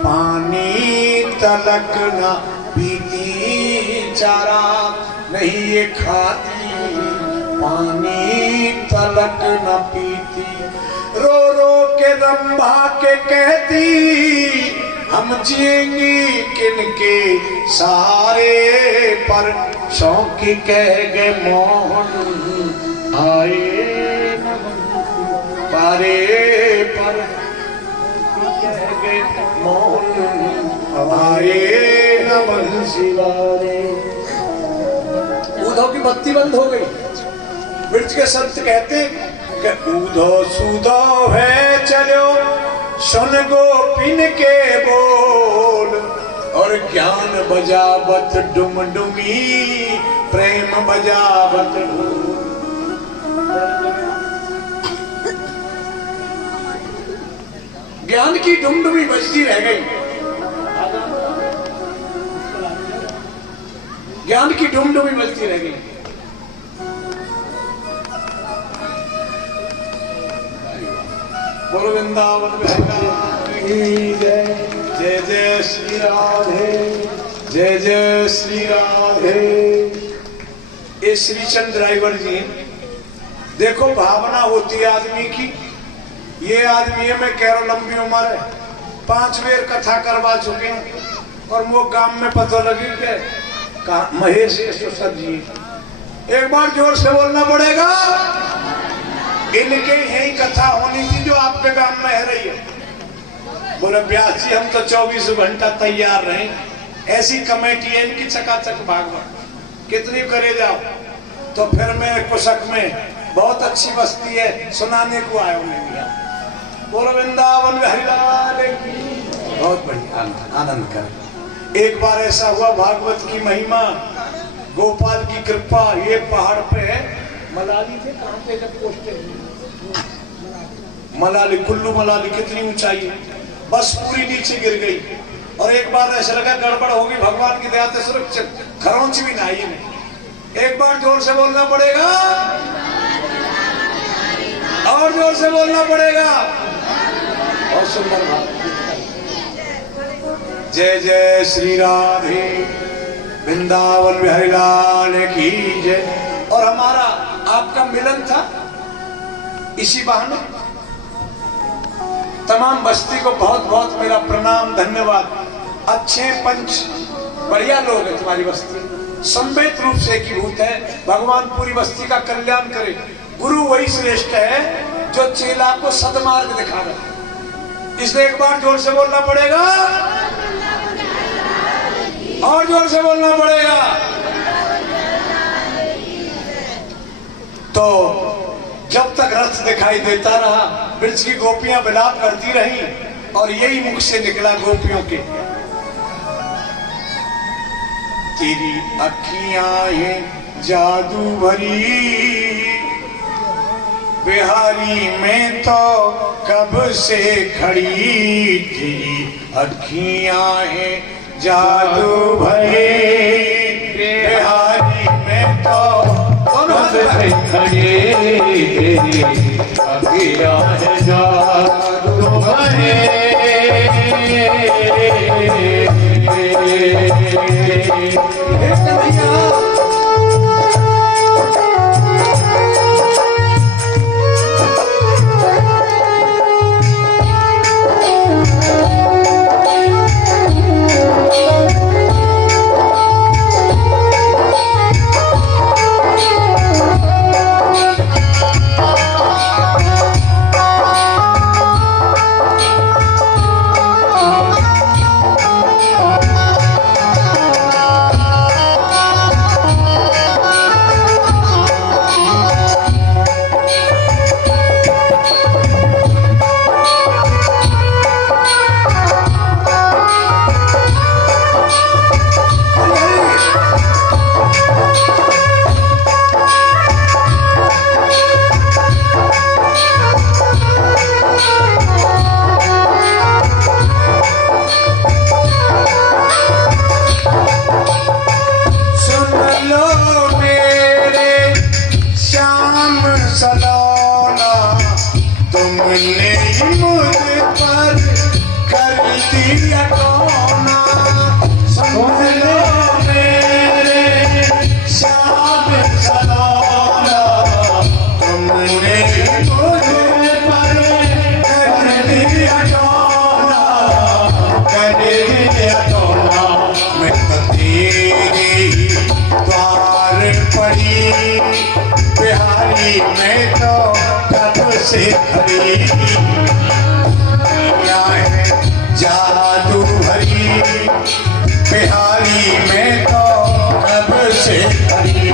पानी तलक न पीती, चारा नहीं ये खाती पानी तलक न पीती। रो रो के रंभा के कहती हम जिएंगी किनके सारे, पर शौकी कह गए मोहन आए न पारे, पर कह गए मोहन आए न बंसी वारे। उधो की बत्ती बंद हो गई। वृक्ष के संत कहते कि ऊधो सूधो है चलो सुन गोपिन के बोल, और ज्ञान बजावत डुमडुमी प्रेम बजावत ढोल। ज्ञान की डुमडुमी बजती रह गई, ज्ञान की डुमडुमी बजती रह गई। बोलो वृंदावन जय जय जय श्री राधे, जय जय श्री राधे। ये श्रीचंद ड्राइवर जी, देखो भावना होती है आदमी की। ये आदमी है, मैं कह रहा हूं लंबी उम्र है, 5 बेर कथा करवा चुके हैं, और वो गांव में पता लगी कि महेश सर जी। एक बार जोर से बोलना पड़ेगा। इनके यही कथा होनी थी जो आपके गांव में है रही है। बोले व्यास जी हम तो 24 घंटा तैयार रहे, ऐसी कमेटी है इनकी चकाचक भागवत कितनी करे जाओ। तो फिर मेरे कुशक में बहुत अच्छी बस्ती है, सुनाने को आया हूं। बोलो वृंदावन हरिलाल की। बहुत बढ़िया, आनंद कर। एक बार ऐसा हुआ, भागवत की महिमा, गोपाल की कृपा। ये पहाड़ पे है, मलाली थे, कहां पे जब पोस्टर मलाली, कुल्लू मलाली कितनी ऊंचाई है, बस पूरी नीचे गिर गई। और एक बार ऐसा लगा गड़बड़ होगी, भगवान की दया से सुरक्षित, खरोंच भी ना आई नहीं। एक बार जोर से बोलना पड़ेगा, और जोर से बोलना पड़ेगा। और सुंदर बात, जय जय श्री राधे, वृंदावन बिहारी लाल की जय। और हमारा आपका मिलन था इसी बहाने। तमाम बस्ती को बहुत बहुत मेरा प्रणाम, धन्यवाद। अच्छे पंच बढ़िया लोग हैं तुम्हारी बस्ती, संवेद रूप से एकीभूत है। भगवान पूरी बस्ती का कल्याण करे। गुरु वही श्रेष्ठ है जो चेला को सदमार्ग दिखावे। इसलिए एक बार जोर से बोलना पड़ेगा, और जोर से बोलना पड़ेगा। तो जब तक रथ दिखाई देता रहा, वृक्ष की गोपियां विलाप करती रही, और यही मुख से निकला गोपियों के, तेरी अखियां हैं जादू भरी, बिहारी में तो कब से खड़ी थी अखियां हैं जादू भरे। बिहारी में तो कब से खड़ी तेरी अखियां हैं जादू भरे। बिहारी में तो कब से खड़ी है जादू भरी। बिहारी में तो कब से खड़ी।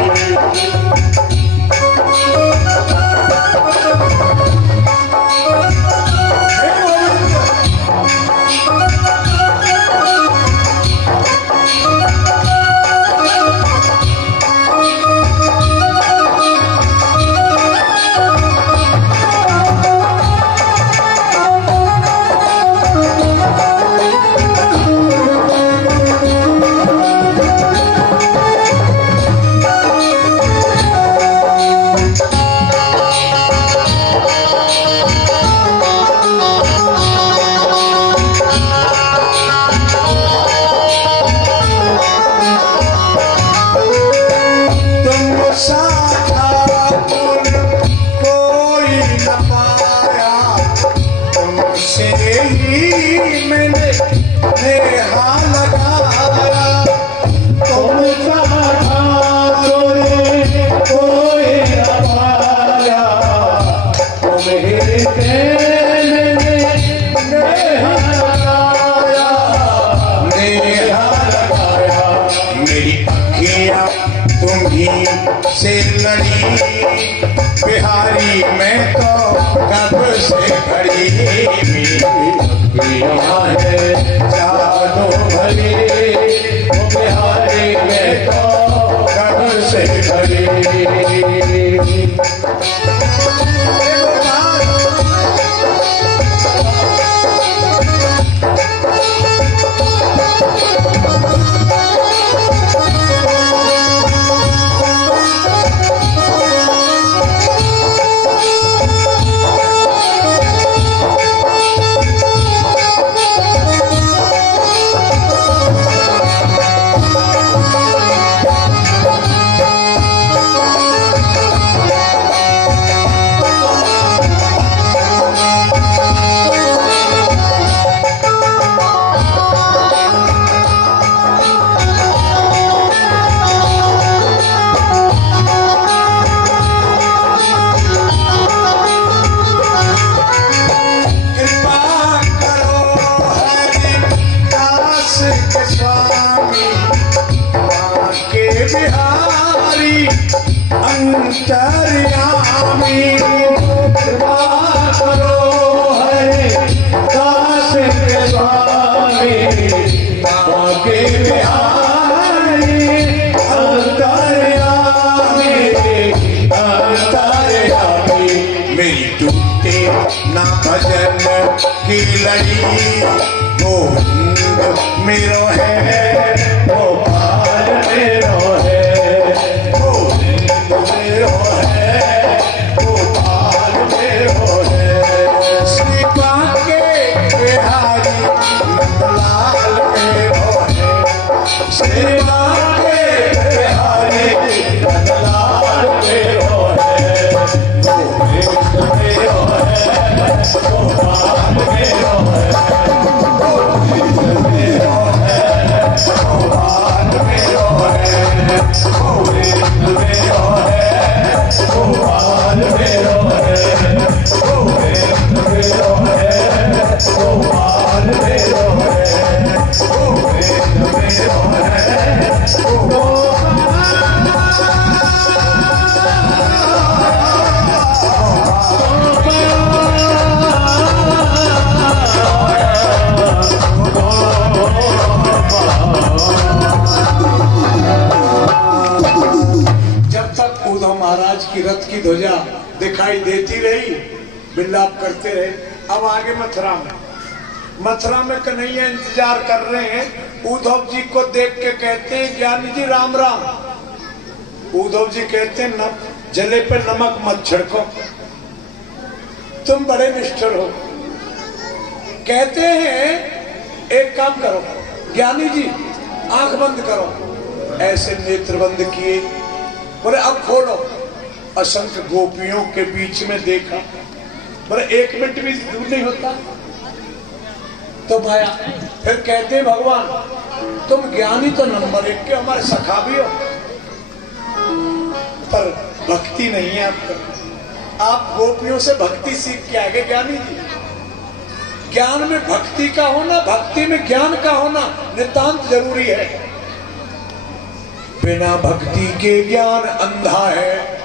से लड़ी बिहारी में तो कब से खड़ी है जादू भरी। बिहारी में तो कब से खड़ी। बिहारी अंतर्यामी कृपा करो हरे दास के स्वामी बाके बिहारी अंतर्यामी अंतर्यामी। भजन की लड़ी गोविंद मेरो है गोपाल मेरो है गोविंद मेरो है गोपाल मेरो है श्री बांके बिहारी नंदलाल मेरो है श्री बांके बिहारी नंदलाल मेरो है गोविंद मेरो है गोपाल मेरो है गोविंद मेरो है गोपाल मेरो है गोविंद मेरो है गोपाल मेरो है गोविंद मेरो है गोपाल मेरो है गोविंद मेरो है महाराज की रथ की ध्वजा दिखाई देती रही, विलाप करते रहे। अब आगे मथुरा में कन्हैया इंतजार कर रहे हैं। उद्धव जी को देख के कहते हैं ज्ञानी जी राम राम। उद्धव जी कहते हैं जले पे नमक मत छिड़को, तुम बड़े निष्ठुर हो। कहते हैं एक काम करो ज्ञानी जी, आंख बंद करो। ऐसे नेत्र बंद किए, बोले अब खोलो। असंख्य गोपियों के बीच में देखा, बोले 1 मिनट भी दूर नहीं होता तो भाया। फिर कहते भगवान तुम ज्ञानी तो नंबर 1 के, हमारे सखा भी हो, पर भक्ति नहीं है आपको। आप गोपियों से भक्ति सीख के आगे ज्ञानी जी। ज्ञान में भक्ति का होना, भक्ति में ज्ञान का होना नितांत जरूरी है। बिना भक्ति के ज्ञान अंधा है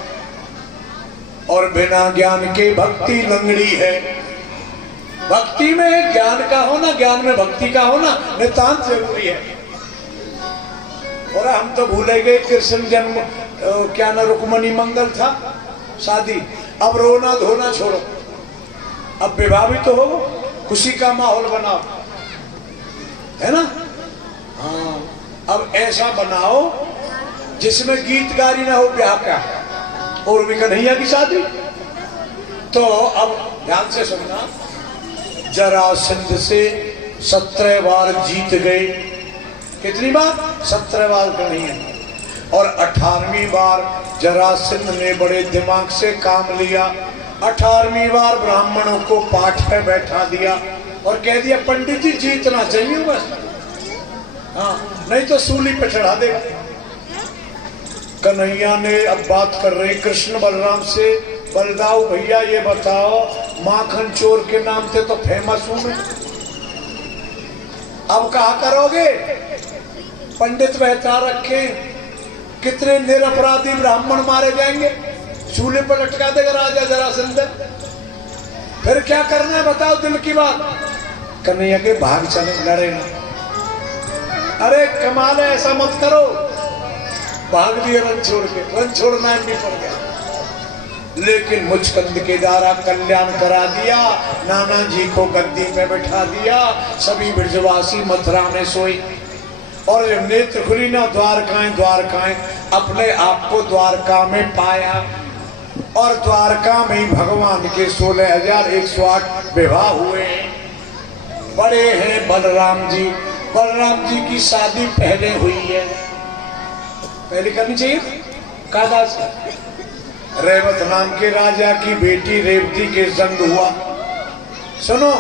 और बिना ज्ञान के भक्ति लंगड़ी है। भक्ति में ज्ञान का होना, ज्ञान में भक्ति का होना नितांत जरूरी है। और हम तो भूले गए कृष्ण जन्म क्या ना रुक्मणी मंगल था, शादी। अब रोना धोना छोड़ो, अब विवाह भी तो हो, खुशी का माहौल बनाओ, है ना। हाँ, अब ऐसा बनाओ जिसमें गीत गारी ना हो ब्याह का, और भी कन्हैया की शादी। तो अब ध्यान से सुनना, जरासंध से 17 बार जीत गए। कितनी बार? 17 बार कन्हैया। और 18वीं बार जरासंध ने बड़े दिमाग से काम लिया। 18वीं बार ब्राह्मणों को पाठ पे बैठा दिया और कह दिया पंडित जी जीतना चाहिए बस, हाँ नहीं तो सूली पे चढ़ा देगा। कन्हैया ने अब बात कर रहे कृष्ण बलराम से, बलदाऊ भैया ये बताओ, माखन चोर के नाम से तो फेमस हूं मैं, अब कहा करोगे? पंडित बहता रखे, कितने निरपराधी ब्राह्मण मारे जाएंगे, चूल्हे पर लटका देगा राजा जरासंध। फिर क्या करना है बताओ, दिल की बात। कन्हैया के भाग चले, लड़े ना। अरे कमाल है, ऐसा मत करो। भाग दिए रन छोड़ के, रन छोड़ना नहीं पड़ गया। लेकिन मुचकंद के द्वारा कल्याण करा दिया, नाना जी को गद्दी में बैठा दिया, सभी ब्रजवासी मथुरा में सोई। और जब नेत्र खुली ना, द्वारकाएं अपने आप को द्वारका में पाया। और द्वारका में ही भगवान के 16,108 विवाह हुए। बड़े हैं बलराम जी, बलराम जी की शादी पहले हुई है, पहले करनी चाहिए। कादा से रेवत नाम के राजा की बेटी रेवती के जंग हुआ। सुनो,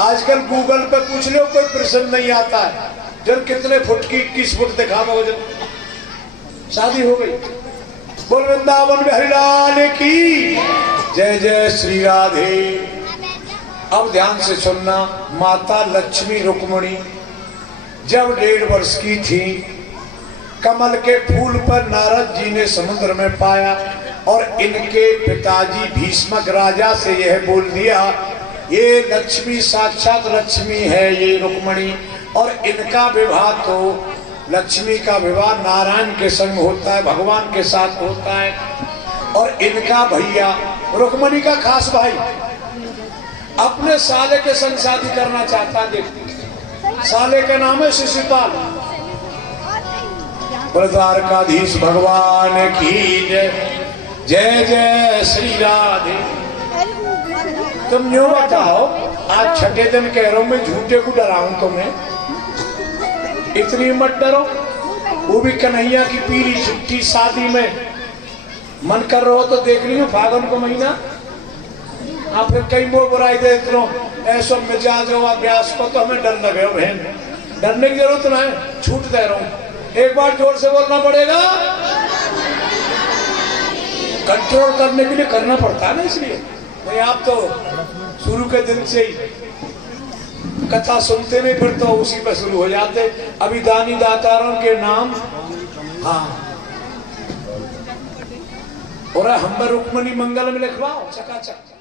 आजकल गूगल पे पूछ लो, कोई प्रश्न नहीं आता है। जब कितने फुट की 21 फुट दिखावा वजन, शादी हो गई। बोल वृंदावन में हरिलाल की जय, जय श्री राधे। अब ध्यान से सुनना, माता लक्ष्मी रुक्मणी जब 1.5 वर्ष की थी, कमल के फूल पर नारद जी ने समुद्र में पाया और इनके पिताजी भीष्मक राजा से यह बोल दिया, ये लक्ष्मी साक्षात लक्ष्मी है ये रुक्मणी, और इनका विवाह तो लक्ष्मी का विवाह नारायण के संग होता है, भगवान के साथ होता है। और इनका भैया रुक्मणी का खास भाई अपने साले के संग शादी करना चाहता। देख साले का नाम है शिशुपाल। द्वारकाधीश भगवान की जय, जय जय श्री राधे। तुम यूं बताओ, आज छठे दिन कह रहा हूं मैं, झूठे को डराऊं तुम्हें? इतनी मत डरो। वो भी कन्हैया की पीली छुट्टी शादी में मन कर रहा हो तो देख लियो, फागुन को महीना। आप फिर कई मोह बुराई देख लो, ऐसा मिजाज हो अभ्यास को, तो हमें डर लगे हो बहन। डरने की जरूरत ना है, छूट दे रहा हूं। एक बार जोर से बोलना पड़ेगा, कंट्रोल करने के लिए करना पड़ता है ना, इसलिए भाई आप तो शुरू के दिन से ही कथा सुनते नहीं, फिर तो उसी पे शुरू हो जाते। अभी दानी दातारों के नाम, हाँ, और हम रुक्मणी मंगल में लिखवाओ चकाचक।